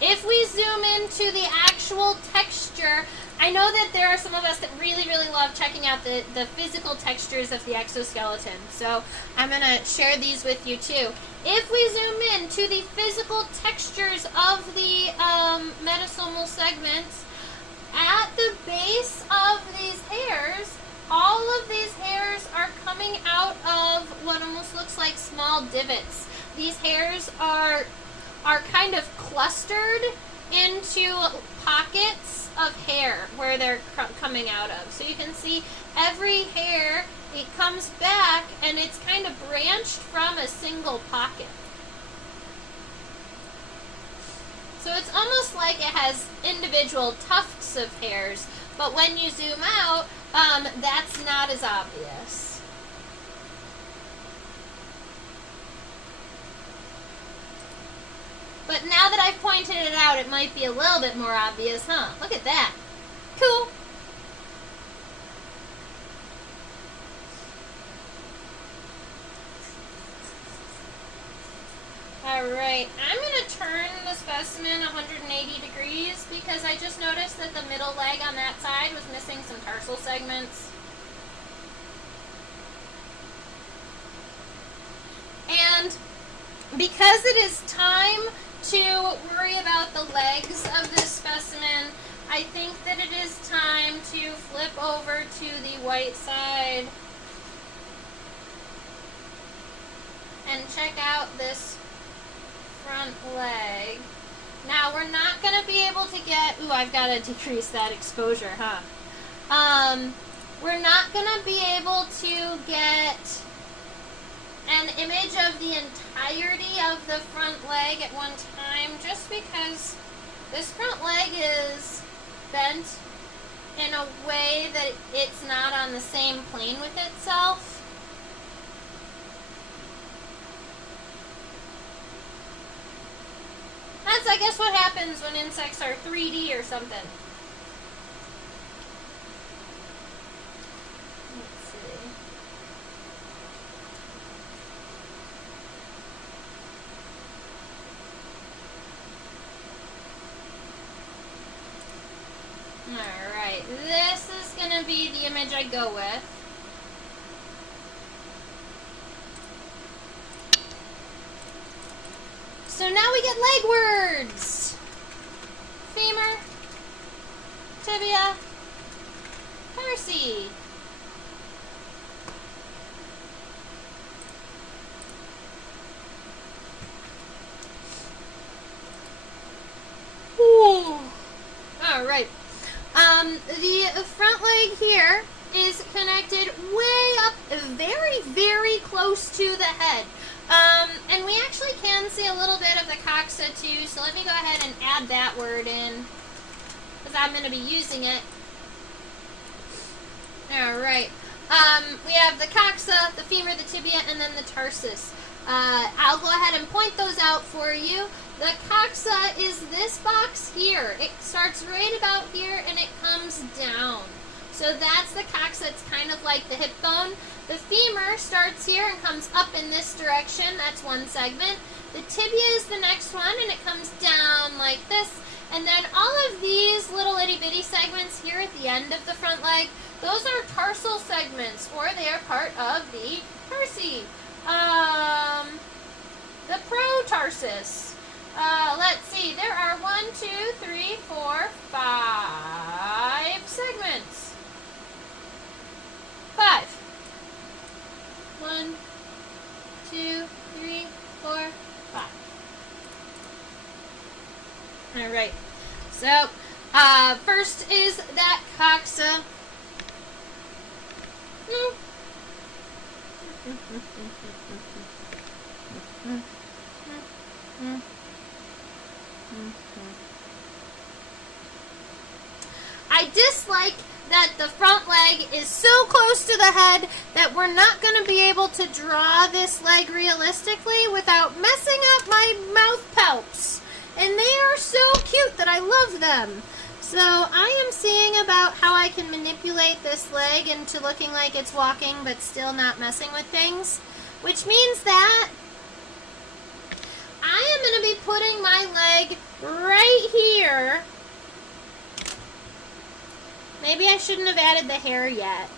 If we zoom into the actual texture, I know that there are some of us that really, really love checking out the physical textures of the exoskeleton. So I'm going to share these with you too. If we zoom in to the physical textures of the metasomal segments, at the base of these hairs, all of these hairs are coming out of what almost looks like small divots. These hairs are kind of clustered into pockets of hair where they're coming out of. So you can see every hair, it comes back and it's kind of branched from a single pocket. So it's almost like it has individual tufts of hairs, but when you zoom out, that's not as obvious. But now that I've pointed it out, it might be a little bit more obvious, huh? Look at that. Cool. Alright, I'm going to turn the specimen 180 degrees because I just noticed that the middle leg on that side was missing some tarsal segments. And because it is time to worry about the legs of this specimen, I think that it is time to flip over to the white side and check out this front leg. Now we're not going to be able to get, ooh, I've got to decrease that exposure, huh? We're not going to be able to get an image of the entirety of the front leg at one time, just because this front leg is bent in a way that it's not on the same plane with itself. That's, I guess, what happens when insects are 3D or something. Let's see. Alright, this is going to be the image I go with. So now we get leg words. Femur, tibia, tarsi. Ooh. All right. The front leg here is connected way up, very, very close to the head. And we actually can see a little bit of the coxa too, so let me go ahead and add that word in, because I'm going to be using it. Alright, we have the coxa, the femur, the tibia, and then the tarsus. I'll go ahead and point those out for you. The coxa is this box here. It starts right about here and it comes down. So that's the coxa. It's kind of like the hip bone. The femur starts here and comes up in this direction. That's one segment. The tibia is the next one, and it comes down like this. And then all of these little itty bitty segments here at the end of the front leg, those are tarsal segments, or they are part of the tarsi. The protarsus. Let's see, there are 1, 2, 3, 4, 5 segments. 5. 1, 2, 3, 4, 5. All right. So, first is that coxa. I dislike that the front leg is so close to the head that we're not going to be able to draw this leg realistically without messing up my mouth palps. And they are so cute that I love them. So I am seeing about how I can manipulate this leg into looking like it's walking but still not messing with things. Which means that I am going to be putting my leg right here. Maybe I shouldn't have added the hair yet.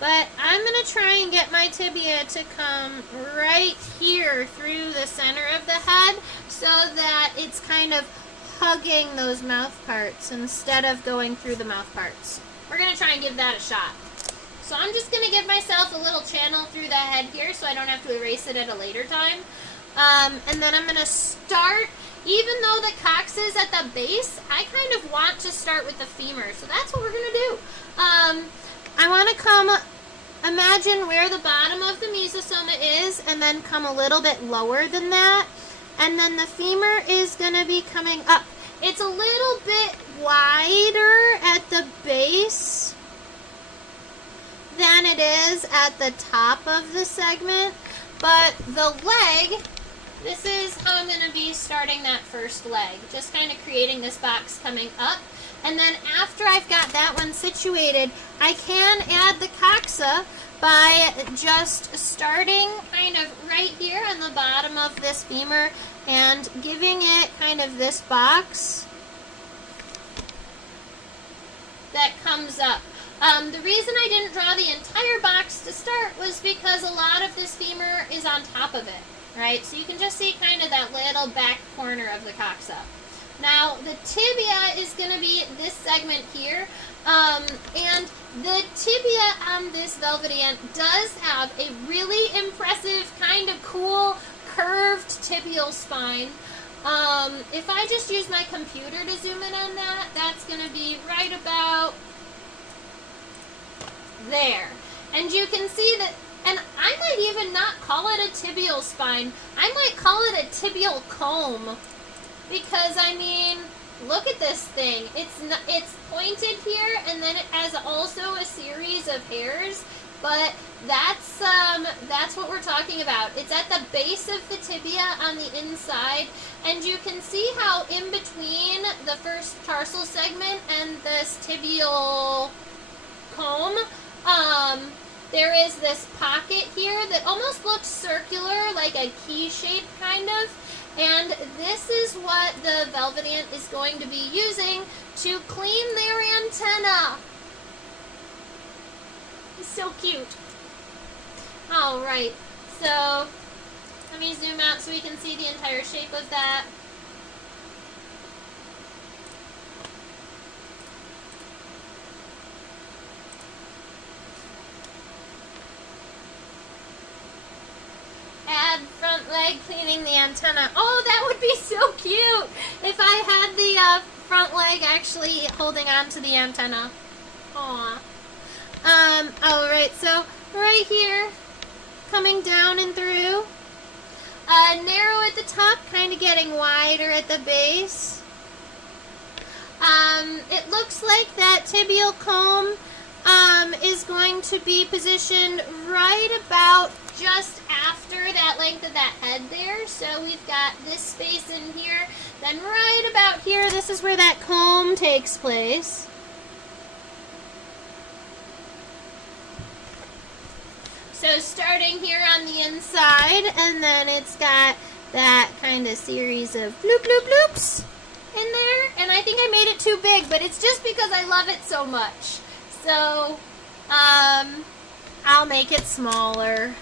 But I'm going to try and get my tibia to come right here through the center of the head so that it's kind of hugging those mouth parts instead of going through the mouth parts. We're going to try and give that a shot. So I'm just going to give myself a little channel through the head here so I don't have to erase it at a later time. And then I'm going to start, even though the coxa is at the base, I kind of want to start with the femur. So that's what we're going to do. I want to come, imagine where the bottom of the mesosoma is and then come a little bit lower than that. And then the femur is going to be coming up. It's a little bit wider at the base than it is at the top of the segment. But the leg, this is how I'm going to be starting that first leg. Just kind of creating this box coming up. And then after I've got that one situated, I can add the coxa by just starting kind of right here on the bottom of this femur and giving it kind of this box that comes up. The reason I didn't draw the entire box to start was because a lot of this femur is on top of it, right? So you can just see kind of that little back corner of the coxa. Now, the tibia is going to be this segment here, and the tibia on this velvety ant does have a really impressive, kind of cool, curved tibial spine. If I just use my computer to zoom in on that, that's going to be right about there. And you can see that, and I might even not call it a tibial spine. I might call it a tibial comb. Because, I mean, look at this thing. It's pointed here, and then it has also a series of hairs. But that's what we're talking about. It's at the base of the tibia on the inside, and you can see how in between the first tarsal segment and this tibial comb, there is this pocket here that almost looks circular, like a key shape kind of. And this is what the velvety ant is going to be using to clean their antenna. It's so cute. Alright, so let me zoom out so we can see the entire shape of that. Add front leg cleaning the antenna. Oh, that would be so cute if I had the front leg actually holding on to the antenna. Aw. Alright, so right here, coming down and through. Narrow at the top, kind of getting wider at the base. It looks like that tibial comb is going to be positioned right about just after that length of that head there. So we've got this space in here. Then right about here, this is where that comb takes place. just starting here on the inside, and then it's got that kind of series of bloop bloop bloops in there, and I think I made it too big, but it's just because I love it so much. So I'll make it smaller.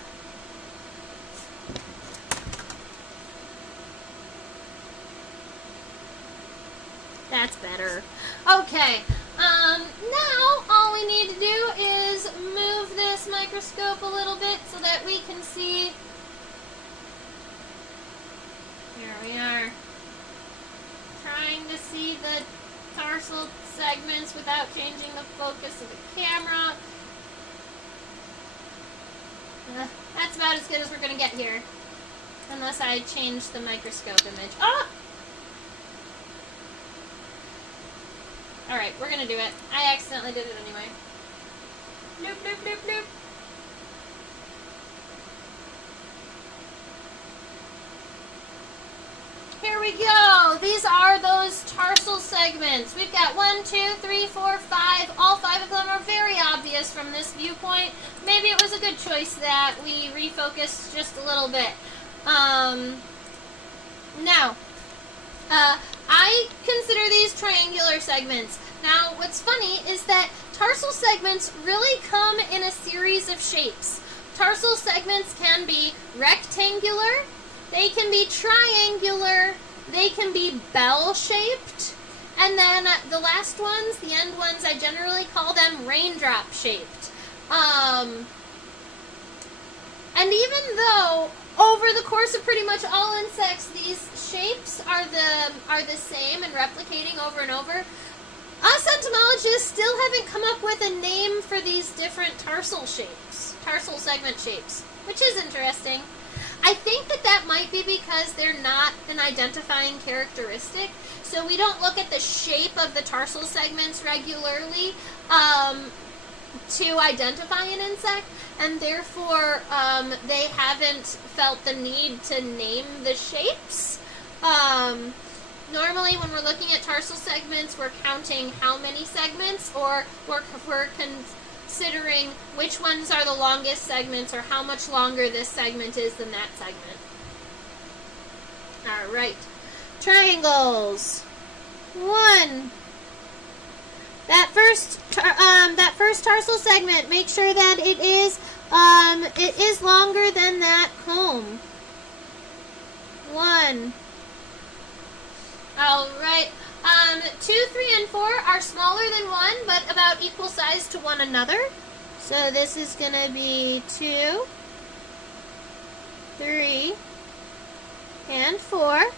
That's better. Okay, now all we need to do is move this microscope a little bit so that we can see. Here we are. Trying to see the tarsal segments without changing the focus of the camera. That's about as good as we're going to get here. Unless I change the microscope image. Oh! Alright, we're going to do it. I accidentally did it anyway. Bloop, bloop, bloop, bloop. Here we go. These are those tarsal segments. We've got 1, 2, 3, 4, 5. All 5 of them are very obvious from this viewpoint. Maybe it was a good choice that we refocused just a little bit. Now, I consider these triangular segments. Now, what's funny is that tarsal segments really come in a series of shapes. Tarsal segments can be rectangular, they can be triangular, they can be bell-shaped, and then the last ones, the end ones, I generally call them raindrop-shaped. And even though over the course of pretty much all insects, these shapes are the same and replicating over and over, us entomologists still haven't come up with a name for these different tarsal shapes, tarsal segment shapes, which is interesting. I think that might be because they're not an identifying characteristic, so we don't look at the shape of the tarsal segments regularly to identify an insect, and therefore they haven't felt the need to name the shapes. Normally when we're looking at tarsal segments, we're counting how many segments, or we're considering which ones are the longest segments, or how much longer this segment is than that segment. Alright, triangles. 1. That first tarsal segment, make sure that it is longer than that comb. 1. Alright, 2, 3, and 4 are smaller than 1, but about equal size to one another. So this is going to be 2, 3, and 4.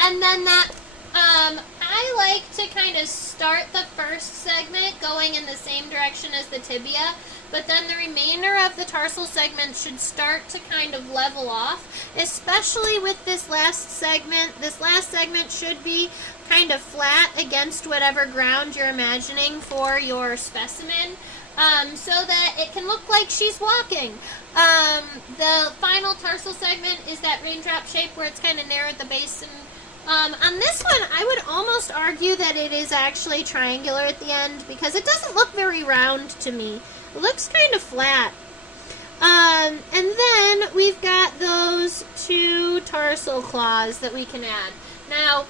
And then that, I like to kind of start the first segment going in the same direction as the tibia, but then the remainder of the tarsal segment should start to kind of level off, especially with this last segment. This last segment should be kind of flat against whatever ground you're imagining for your specimen, so that it can look like she's walking. The final tarsal segment is that raindrop shape where it's kind of narrow at the base, and on this one, I would almost argue that it is actually triangular at the end, because it doesn't look very round to me. It looks kind of flat. And then we've got those 2 tarsal claws that we can add. Now,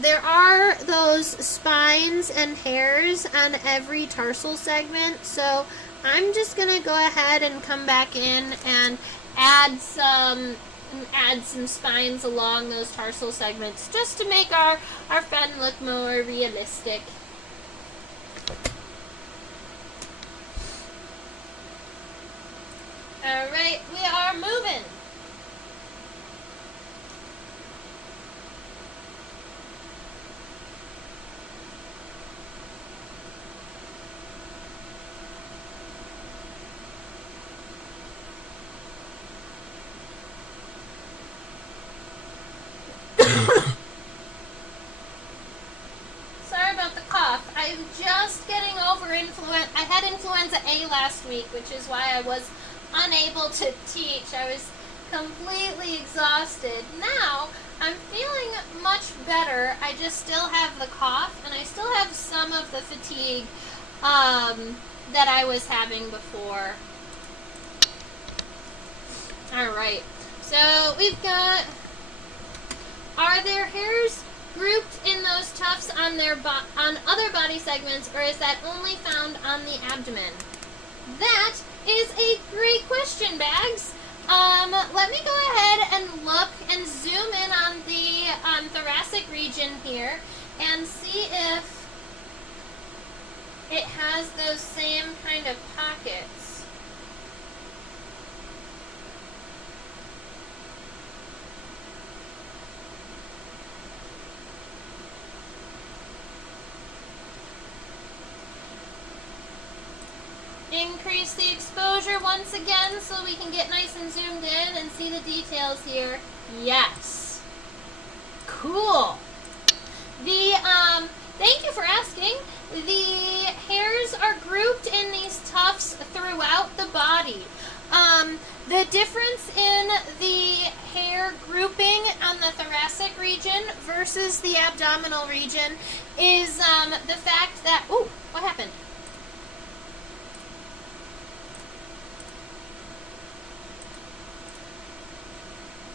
there are those spines and hairs on every tarsal segment, so I'm just going to go ahead and come back in and add some spines along those tarsal segments, just to make our friend look more realistic. Alright, we are moving. Sorry about the cough. I'm just getting over influenza. I had influenza A last week, which is why I was unable to teach. I was completely exhausted. Now, I'm feeling much better. I just still have the cough, and I still have some of the fatigue. that I was having before. All right, so we've got, are their hairs grouped in those tufts on their on other body segments, or is that only found on the abdomen? That is a great question, Bags. Let me go ahead and look and zoom in on the thoracic region here and see if it has those same kind of pockets. Increase the exposure once again so we can get nice and zoomed in and see the details here. Yes. Cool. Thank you for asking. The hairs are grouped in these tufts throughout the body. The difference in the hair grouping on the thoracic region versus the abdominal region is the fact that, ooh, what happened?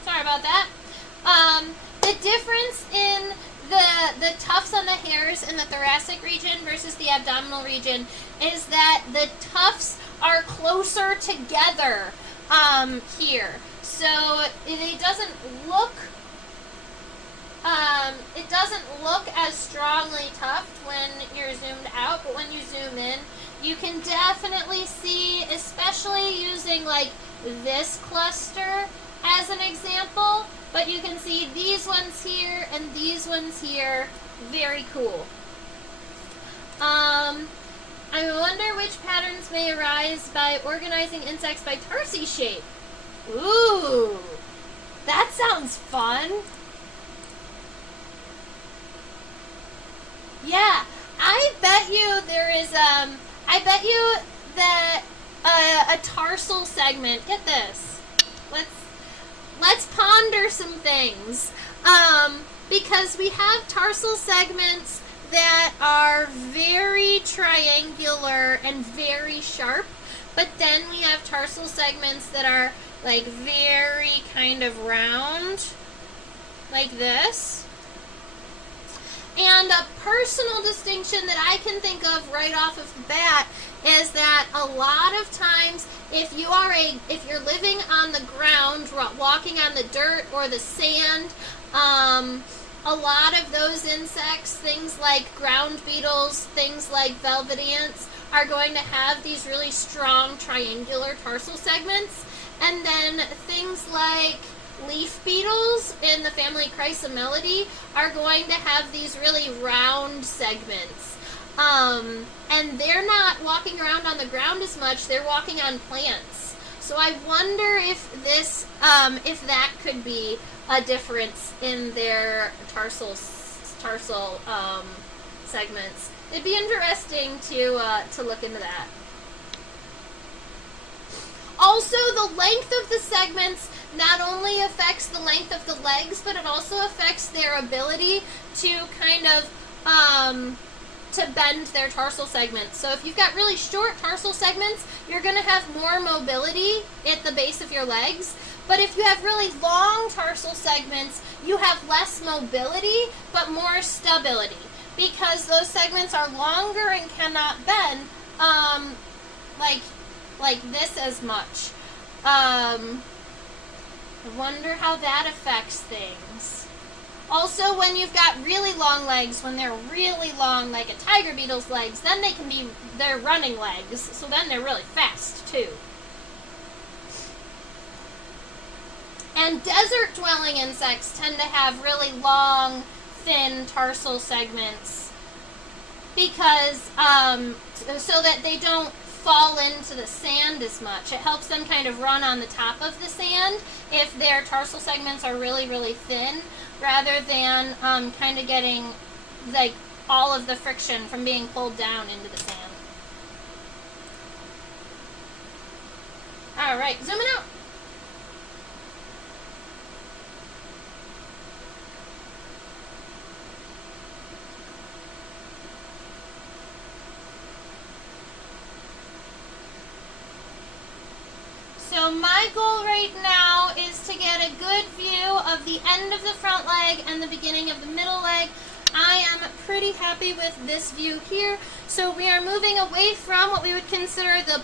Sorry about that. The difference in the tufts on the hairs in the thoracic region versus the abdominal region is that the tufts are closer together here. So it doesn't look as strongly tufted when you're zoomed out, but when you zoom in, you can definitely see, especially using like this cluster as an example, but you can see these ones here and these ones here. Very cool. I wonder which patterns may arise by organizing insects by tarsi shape. Ooh, that sounds fun. Yeah, I bet you there is, I bet you that a tarsal segment, get this, let's ponder some things, because we have tarsal segments that are very triangular and very sharp, but then we have tarsal segments that are like very kind of round, like this. And a personal distinction that I can think of right off of the bat is that a lot of times if you're living on the ground, walking on the dirt or the sand, a lot of those insects, things like ground beetles, things like velvet ants, are going to have these really strong triangular tarsal segments. And then things like leaf beetles in the family Chrysomelidae are going to have these really round segments. And they're not walking around on the ground as much, they're walking on plants. So I wonder if this, if that could be a difference in their tarsal segments. It'd be interesting to look into that. Also, the length of the segments not only affects the length of the legs, but it also affects their ability to kind of to bend their tarsal segments. So if you've got really short tarsal segments, you're going to have more mobility at the base of your legs. But if you have really long tarsal segments, you have less mobility, but more stability, because those segments are longer and cannot bend like this as much. I wonder how that affects things. Also, when you've got really long legs, when they're really long, like a tiger beetle's legs, then they're running legs, so then they're really fast too. And desert-dwelling insects tend to have really long, thin tarsal segments because so that they don't fall into the sand as much. It helps them kind of run on the top of the sand if their tarsal segments are really, really thin, rather than kind of getting like all of the friction from being pulled down into the sand. All right, zooming out. my goal right now is to get a good view of the end of the front leg and the beginning of the middle leg. I am pretty happy with this view here. So we are moving away from what we would consider the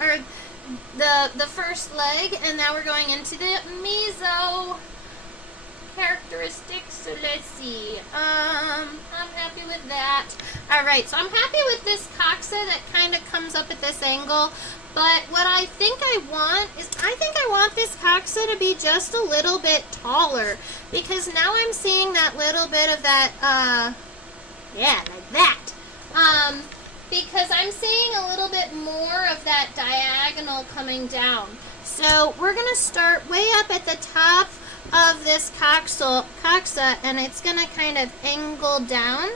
or the first leg, and now we're going into the meso characteristics. So let's see. I'm happy with that. All right, so I'm happy with this coxa that kind of comes up at this angle. But what I think I want is, I think I want this coxa to be just a little bit taller, because now I'm seeing that little bit of that, yeah, like that. Because I'm seeing a little bit more of that diagonal coming down. So we're going to start way up at the top of this coxa, and it's going to kind of angle down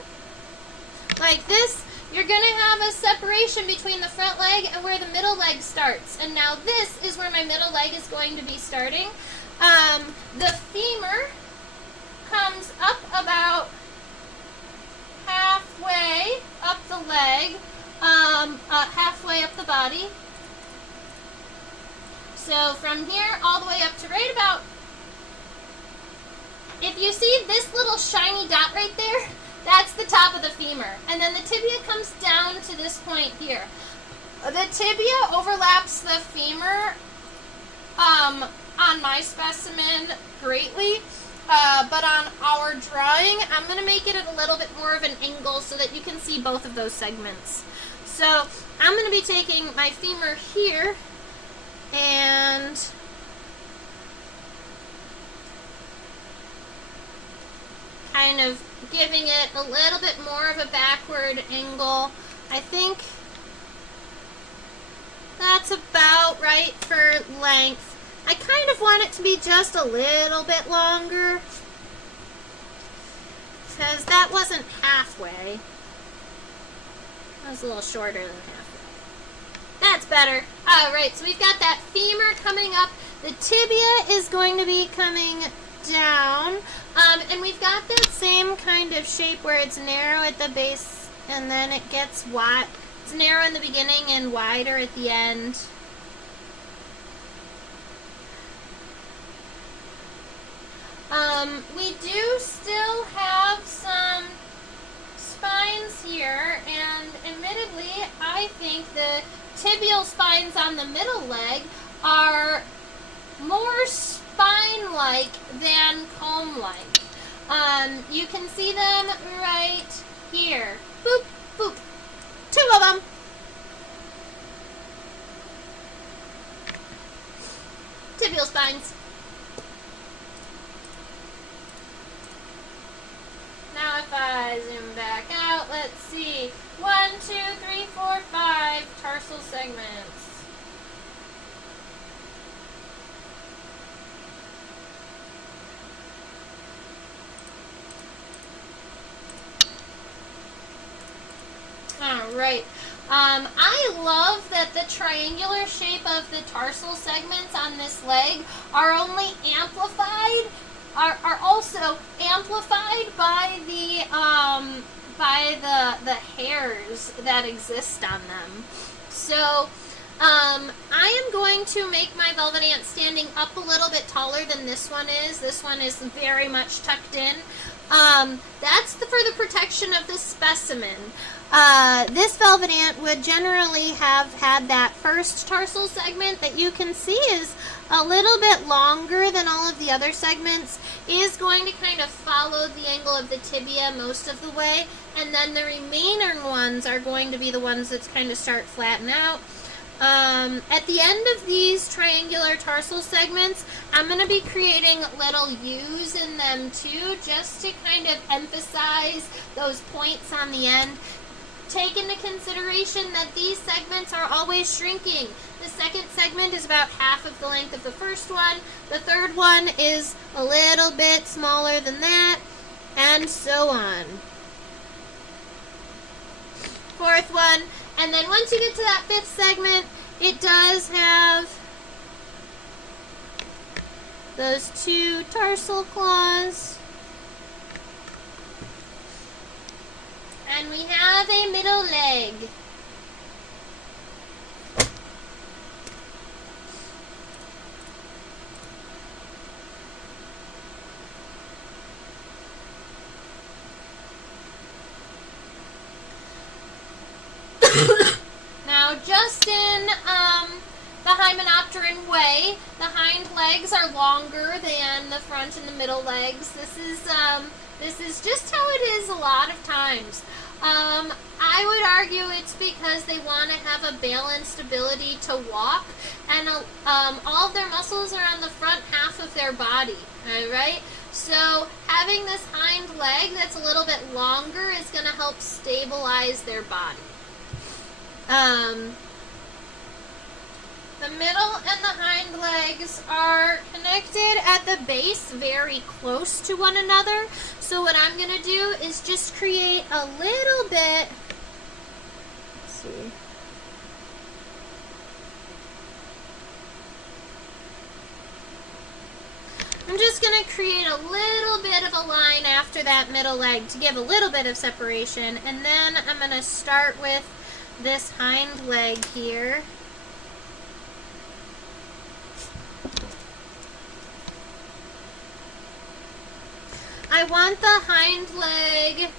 like this. You're going to have a separation between the front leg and where the middle leg starts. And now this is where my middle leg is going to be starting. The femur comes up about halfway up the leg, halfway up the body. So from here all the way up to right about, if you see this little shiny dot right there, that's the top of the femur. And then the tibia comes down to this point here. The tibia overlaps the femur on my specimen greatly. But on our drawing, I'm going to make it at a little bit more of an angle so that you can see both of those segments. So I'm going to be taking my femur here and kind of giving it a little bit more of a backward angle. I think that's about right for length. I kind of want it to be just a little bit longer, because that wasn't halfway. That was a little shorter than halfway. That's better. Alright, so we've got that femur coming up. The tibia is going to be coming down. And we've got that same kind of shape where it's narrow at the base and then it gets wide. It's narrow in the beginning and wider at the end. We do still have some spines here, and admittedly, I think the tibial spines on the middle leg are more spine-like than comb-like. You can see them right here. Boop, boop. 2 of them. Tibial spines. Now if I zoom back out, let's see. 1, 2, 3, 4, 5 tarsal segments. Alright. I love that the triangular shape of the tarsal segments on this leg are only amplified, are also amplified by the hairs that exist on them. So I am going to make my velvet ant standing up a little bit taller than this one is. This one is very much tucked in. That's for the protection of the specimen. This velvet ant would generally have had that first tarsal segment that you can see is a little bit longer than all of the other segments, is going to kind of follow the angle of the tibia most of the way, and then the remaining ones are going to be the ones that kind of start flatten out. At the end of these triangular tarsal segments, I'm going to be creating little U's in them too, just to kind of emphasize those points on the end. Take into consideration that these segments are always shrinking. The second segment is about half of the length of the first one. The third one is a little bit smaller than that, and so on. Fourth one, and then once you get to that fifth segment, it does have those 2 tarsal claws. And we have a middle leg. doctrine way. The hind legs are longer than the front and the middle legs. This is just how it is a lot of times. I would argue it's because they want to have a balanced ability to walk, and all of their muscles are on the front half of their body, alright? So having this hind leg that's a little bit longer is going to help stabilize their body. The middle and the hind legs are connected at the base very close to one another. So what I'm going to do is just create a little bit, let's see. I'm just going to create a little bit of a line after that middle leg to give a little bit of separation. And then I'm going to start with this hind leg here. I want the hind leg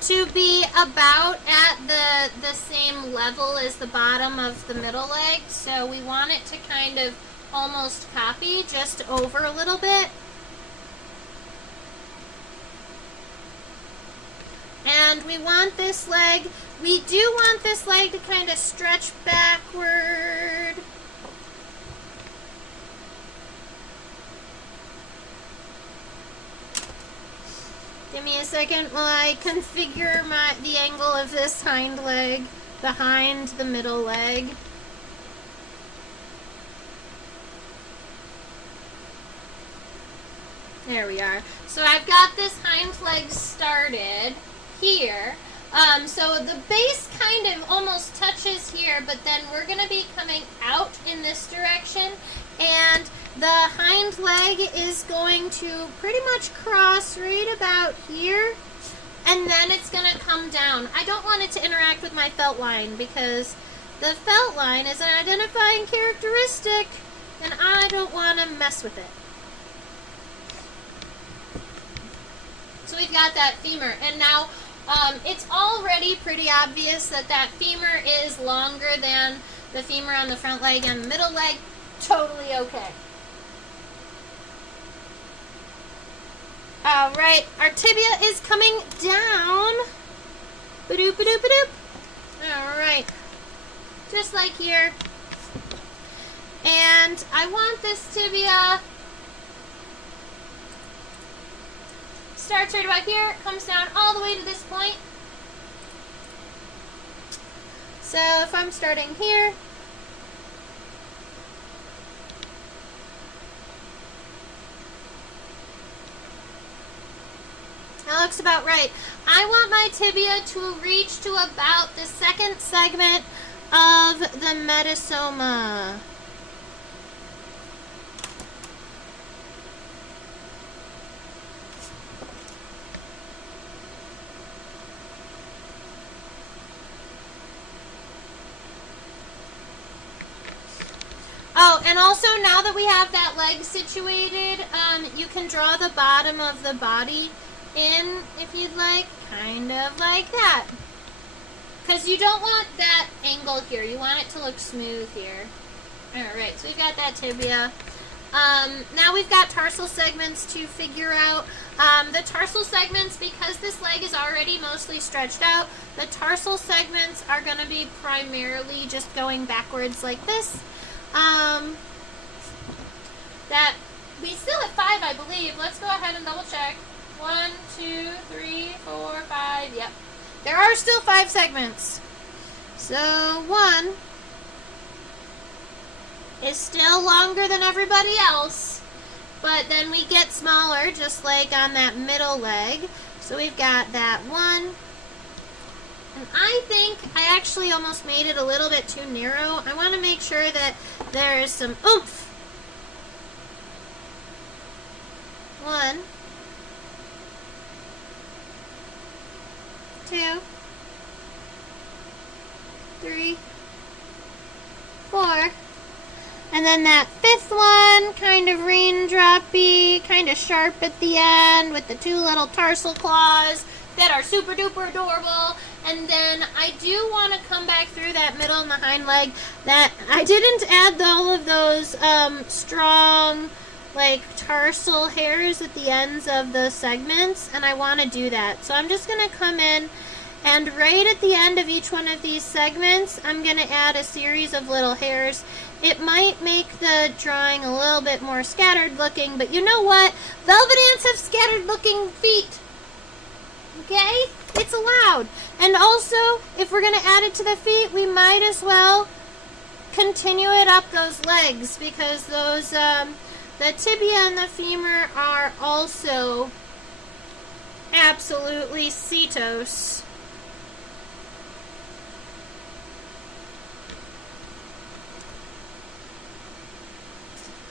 to be about at the same level as the bottom of the middle leg. So we want it to kind of almost copy just over a little bit. And we want this leg, we do want this leg to kind of stretch backward. Give me a second while I configure the angle of this hind leg behind the middle leg. There we are. So I've got this hind leg started here. So the base kind of almost touches here, but then we're going to be coming out in this direction, and the hind leg is going to pretty much cross right about here, and then it's going to come down. I don't want it to interact with my felt line because the felt line is an identifying characteristic, and I don't want to mess with it. So we've got that femur, and now it's already pretty obvious that that femur is longer than the femur on the front leg and the middle leg. Totally okay. Alright, our tibia is coming down. Ba-doop, ba-doop, ba-doop. Alright. Just like here. And I want this tibia starts right about here, comes down all the way to this point. So if I'm starting here, that looks about right. I want my tibia to reach to about the second segment of the metasoma. Oh, and also now that we have that leg situated, you can draw the bottom of the body in, if you'd like, kind of like that. Because you don't want that angle here. You want it to look smooth here. Alright, so we've got that tibia. Now we've got tarsal segments to figure out. The tarsal segments, because this leg is already mostly stretched out, the tarsal segments are going to be primarily just going backwards like this. That we still have 5, I believe. Let's go ahead and double check. 1, 2, 3, 4, 5. Yep. There are still 5 segments. So 1 is still longer than everybody else, but then we get smaller, just like on that middle leg. So we've got that 1. And I think I actually almost made it a little bit too narrow. I want to make sure that there's some oomph. 1, 2, 3, 4. And then that 5th one, kind of raindroppy, kind of sharp at the end with the 2 little tarsal claws that are super duper adorable. And then I do want to come back through that middle and the hind leg. That I didn't add all of those strong, like, tarsal hairs at the ends of the segments, and I want to do that. So I'm just going to come in, and right at the end of each one of these segments, I'm going to add a series of little hairs. It might make the drawing a little bit more scattered looking, but you know what? Velvet ants have scattered looking feet. Okay? It's allowed. And also, if we're going to add it to the feet, we might as well continue it up those legs, because those, the tibia and the femur are also absolutely setose.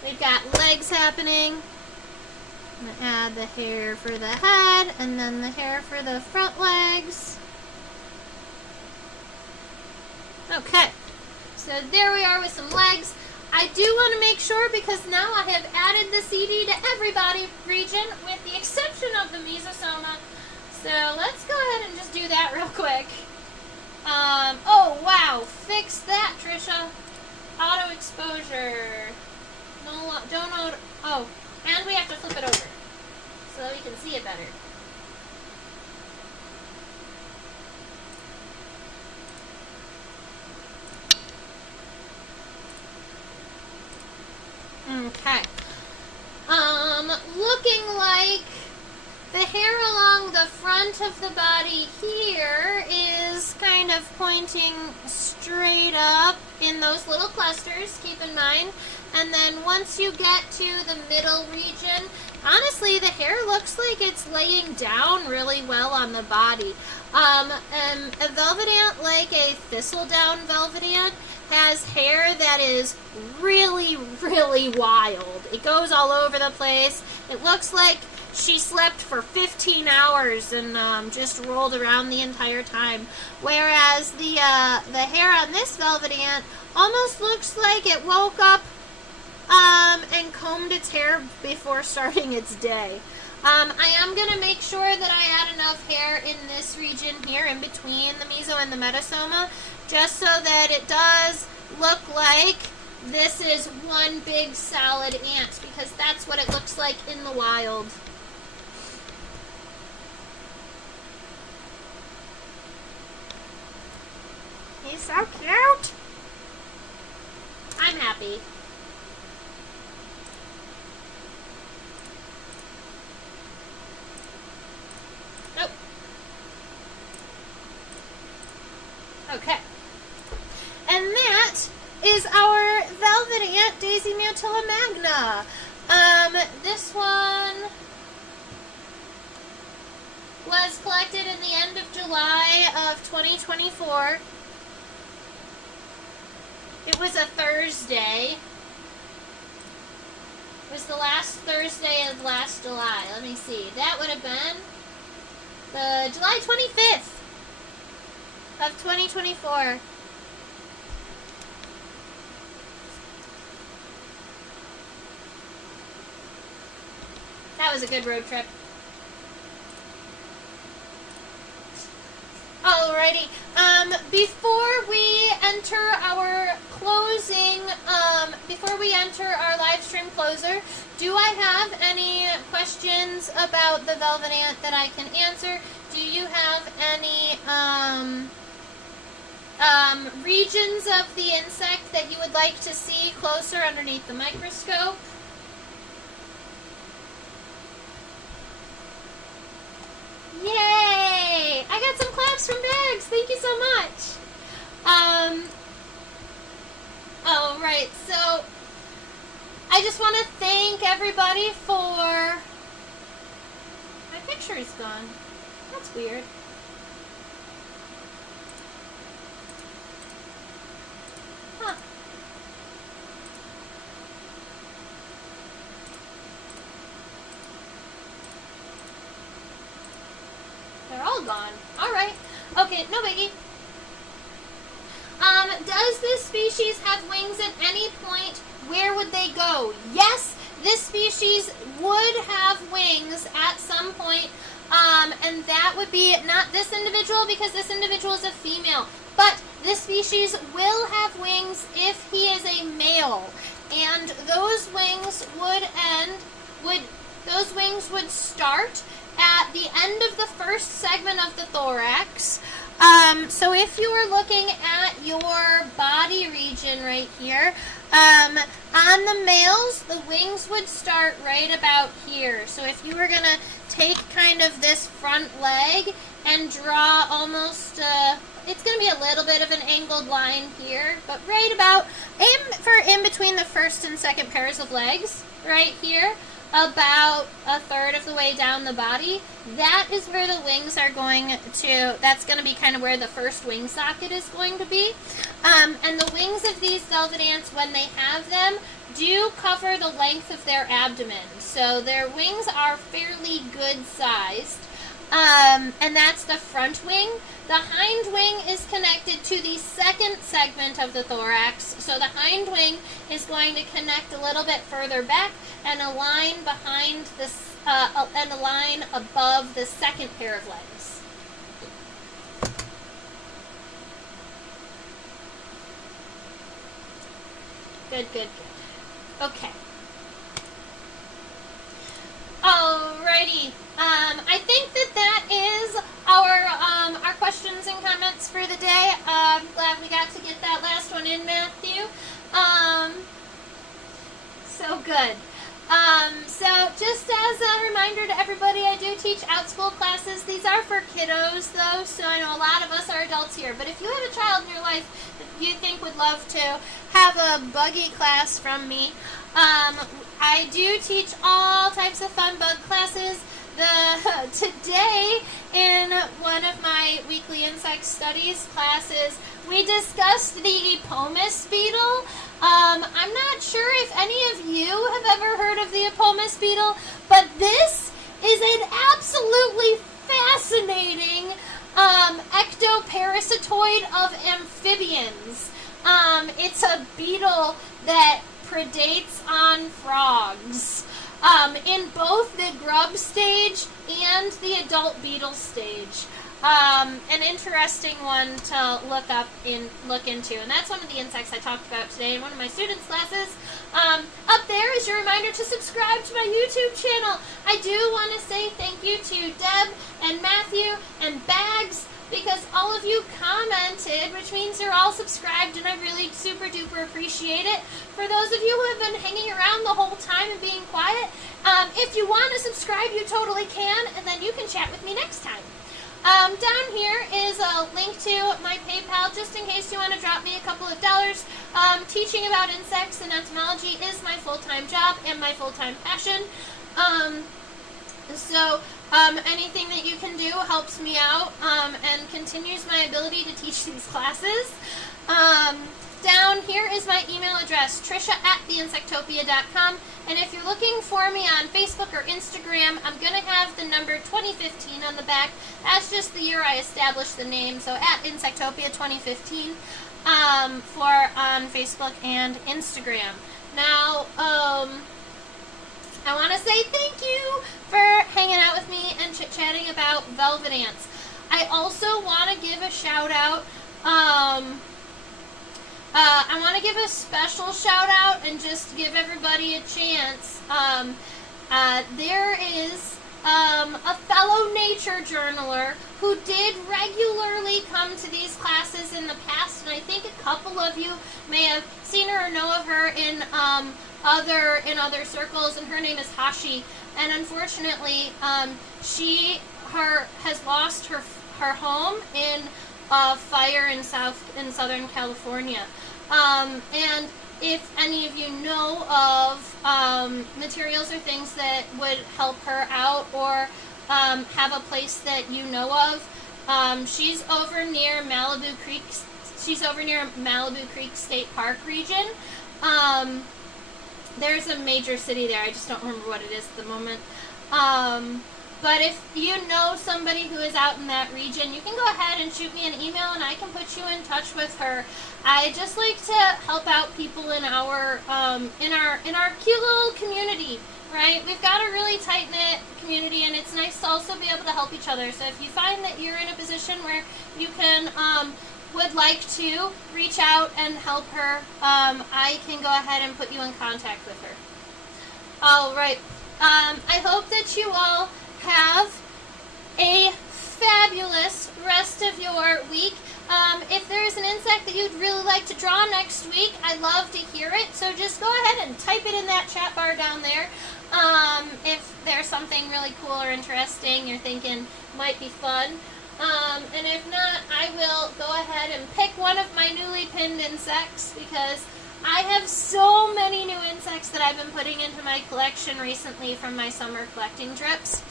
We've got legs happening. I'm going to add the hair for the head, and then the hair for the front legs. Okay, so there we are with some legs. I do want to make sure, because now I have added the CD to every body region, with the exception of the mesosoma. So let's go ahead and just do that real quick. Oh wow, fix that, Trisha. Auto exposure. No, don't auto. Oh, and we have to flip it over so that we can see it better. Okay. Looking like the hair along the front of the body here is kind of pointing straight up in those little clusters, keep in mind. And then once you get to the middle region, honestly, the hair looks like it's laying down really well on the body. A velvet ant, like a thistledown velvet ant, has hair that is really, really wild. It goes all over the place. It looks like she slept for 15 hours and just rolled around the entire time. Whereas the hair on this velvet ant almost looks like it woke up and combed its hair before starting its day. I am going to make sure that I add enough hair in this region here in between the meso and the metasoma, just so that it does look like this is one big solid ant, because that's what it looks like in the wild. He's so cute. I'm happy. Okay. And that is our velvet ant, Dasymutilla magna. This one was collected in the end of July of 2024. It was a Thursday. It was the last Thursday of last July. Let me see. That would have been the July 25th. Of 2024. That was a good road trip. Alrighty. Before we enter our closing, before we enter our live stream closer, do I have any questions about the velvet ant that I can answer? Do you have any regions of the insect that you would like to see closer underneath the microscope? Yay! I got some claps from Bags. Thank you so much. Alright, so I just want to thank everybody for... My picture is gone. That's weird. Huh. They're all gone. Alright. Okay, no biggie. Does this species have wings at any point? Where would they go? Yes, this species would have wings at some point. And that would be not this individual, because this individual is a female, but this species will have wings if he is a male, and those wings would start at the end of the first segment of the thorax. So if you were looking at your body region right here, on the males, the wings would start right about here. So if you were going to take kind of this front leg and draw almost, it's going to be a little bit of an angled line here, but right about, aim for in between the first and second pairs of legs, right here, about a third of the way down the body. That is where the wings are going to, that's going to be kind of where the first wing socket is going to be. And the wings of these velvet ants, when they have them, do cover the length of their abdomen. So their wings are fairly good sized. And that's the front wing. The hind wing is connected to the second segment of the thorax. So the hind wing is going to connect a little bit further back and align behind this, and align above the second pair of legs. Good, good, good. Okay. Alrighty. I think that is our questions and comments for the day. I'm glad we got to get that last one in, Matthew. So good. So just as a reminder to everybody, I do teach out-school classes. These are for kiddos, though, so I know a lot of us are adults here. But if you have a child in your life that you think would love to have a buggy class from me, I do teach all types of fun bug classes. Today, in one of my weekly insect studies classes, we discussed the Epomus beetle. I'm not sure if any of you have ever heard of the Epomus beetle, but this is an absolutely fascinating ectoparasitoid of amphibians. It's a beetle that predates on frogs. In both the grub stage and the adult beetle stage. An interesting one to look into, and that's one of the insects I talked about today in one of my students' classes. Up there is your reminder to subscribe to my YouTube channel. I do want to say thank you to Deb and Matthew and Bags, because all of you commented, which means you're all subscribed, and I really super duper appreciate it. For those of you who have been hanging around the whole time and being quiet, if you want to subscribe, you totally can, and then you can chat with me next time. Down here is a link to my PayPal, just in case you want to drop me a couple of dollars. Teaching about insects and entomology is my full-time job and my full-time passion. So anything that you can do helps me out and continues my ability to teach these classes. Down here is my email address, trisha@theinsectopia.com. And if you're looking for me on Facebook or Instagram, I'm going to have the number 2015 on the back. That's just the year I established the name, so @Insectopia 2015 for on Facebook and Instagram. Now, I want to say thank you for hanging out with me and chit-chatting about velvet ants. I also want to give a shout-out. I want to give a special shout-out and just give everybody a chance. There is a fellow nature journaler who did regularly come to these classes in the past, and I think a couple of you may have seen her or know of her in other circles, and her name is Hashi. And unfortunately, she has lost her home in a fire in Southern California. And if any of you know of materials or things that would help her out, or have a place that you know of, she's over near Malibu Creek. She's over near Malibu Creek State Park region. There's a major city there. I just don't remember what it is at the moment. But if you know somebody who is out in that region, you can go ahead and shoot me an email, and I can put you in touch with her. I just like to help out people in our cute little community, right? right? We've got a really tight-knit community, and it's nice to also be able to help each other. So if you find that you're in a position where you can, would like to reach out and help her, I can go ahead and put you in contact with her. All right. I hope that you all have a fabulous rest of your week. If there's an insect that you'd really like to draw next week, I'd love to hear it. So just go ahead and type it in that chat bar down there. If there's something really cool or interesting you're thinking might be fun. And if not, I will go ahead and pick one of my newly pinned insects, because I have so many new insects that I've been putting into my collection recently from my summer collecting trips.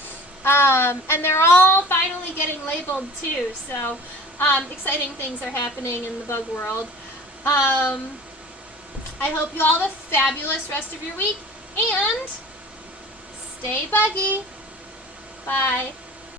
And they're all finally getting labeled too, so exciting things are happening in the bug world. I hope you all have a fabulous rest of your week, and stay buggy. Bye.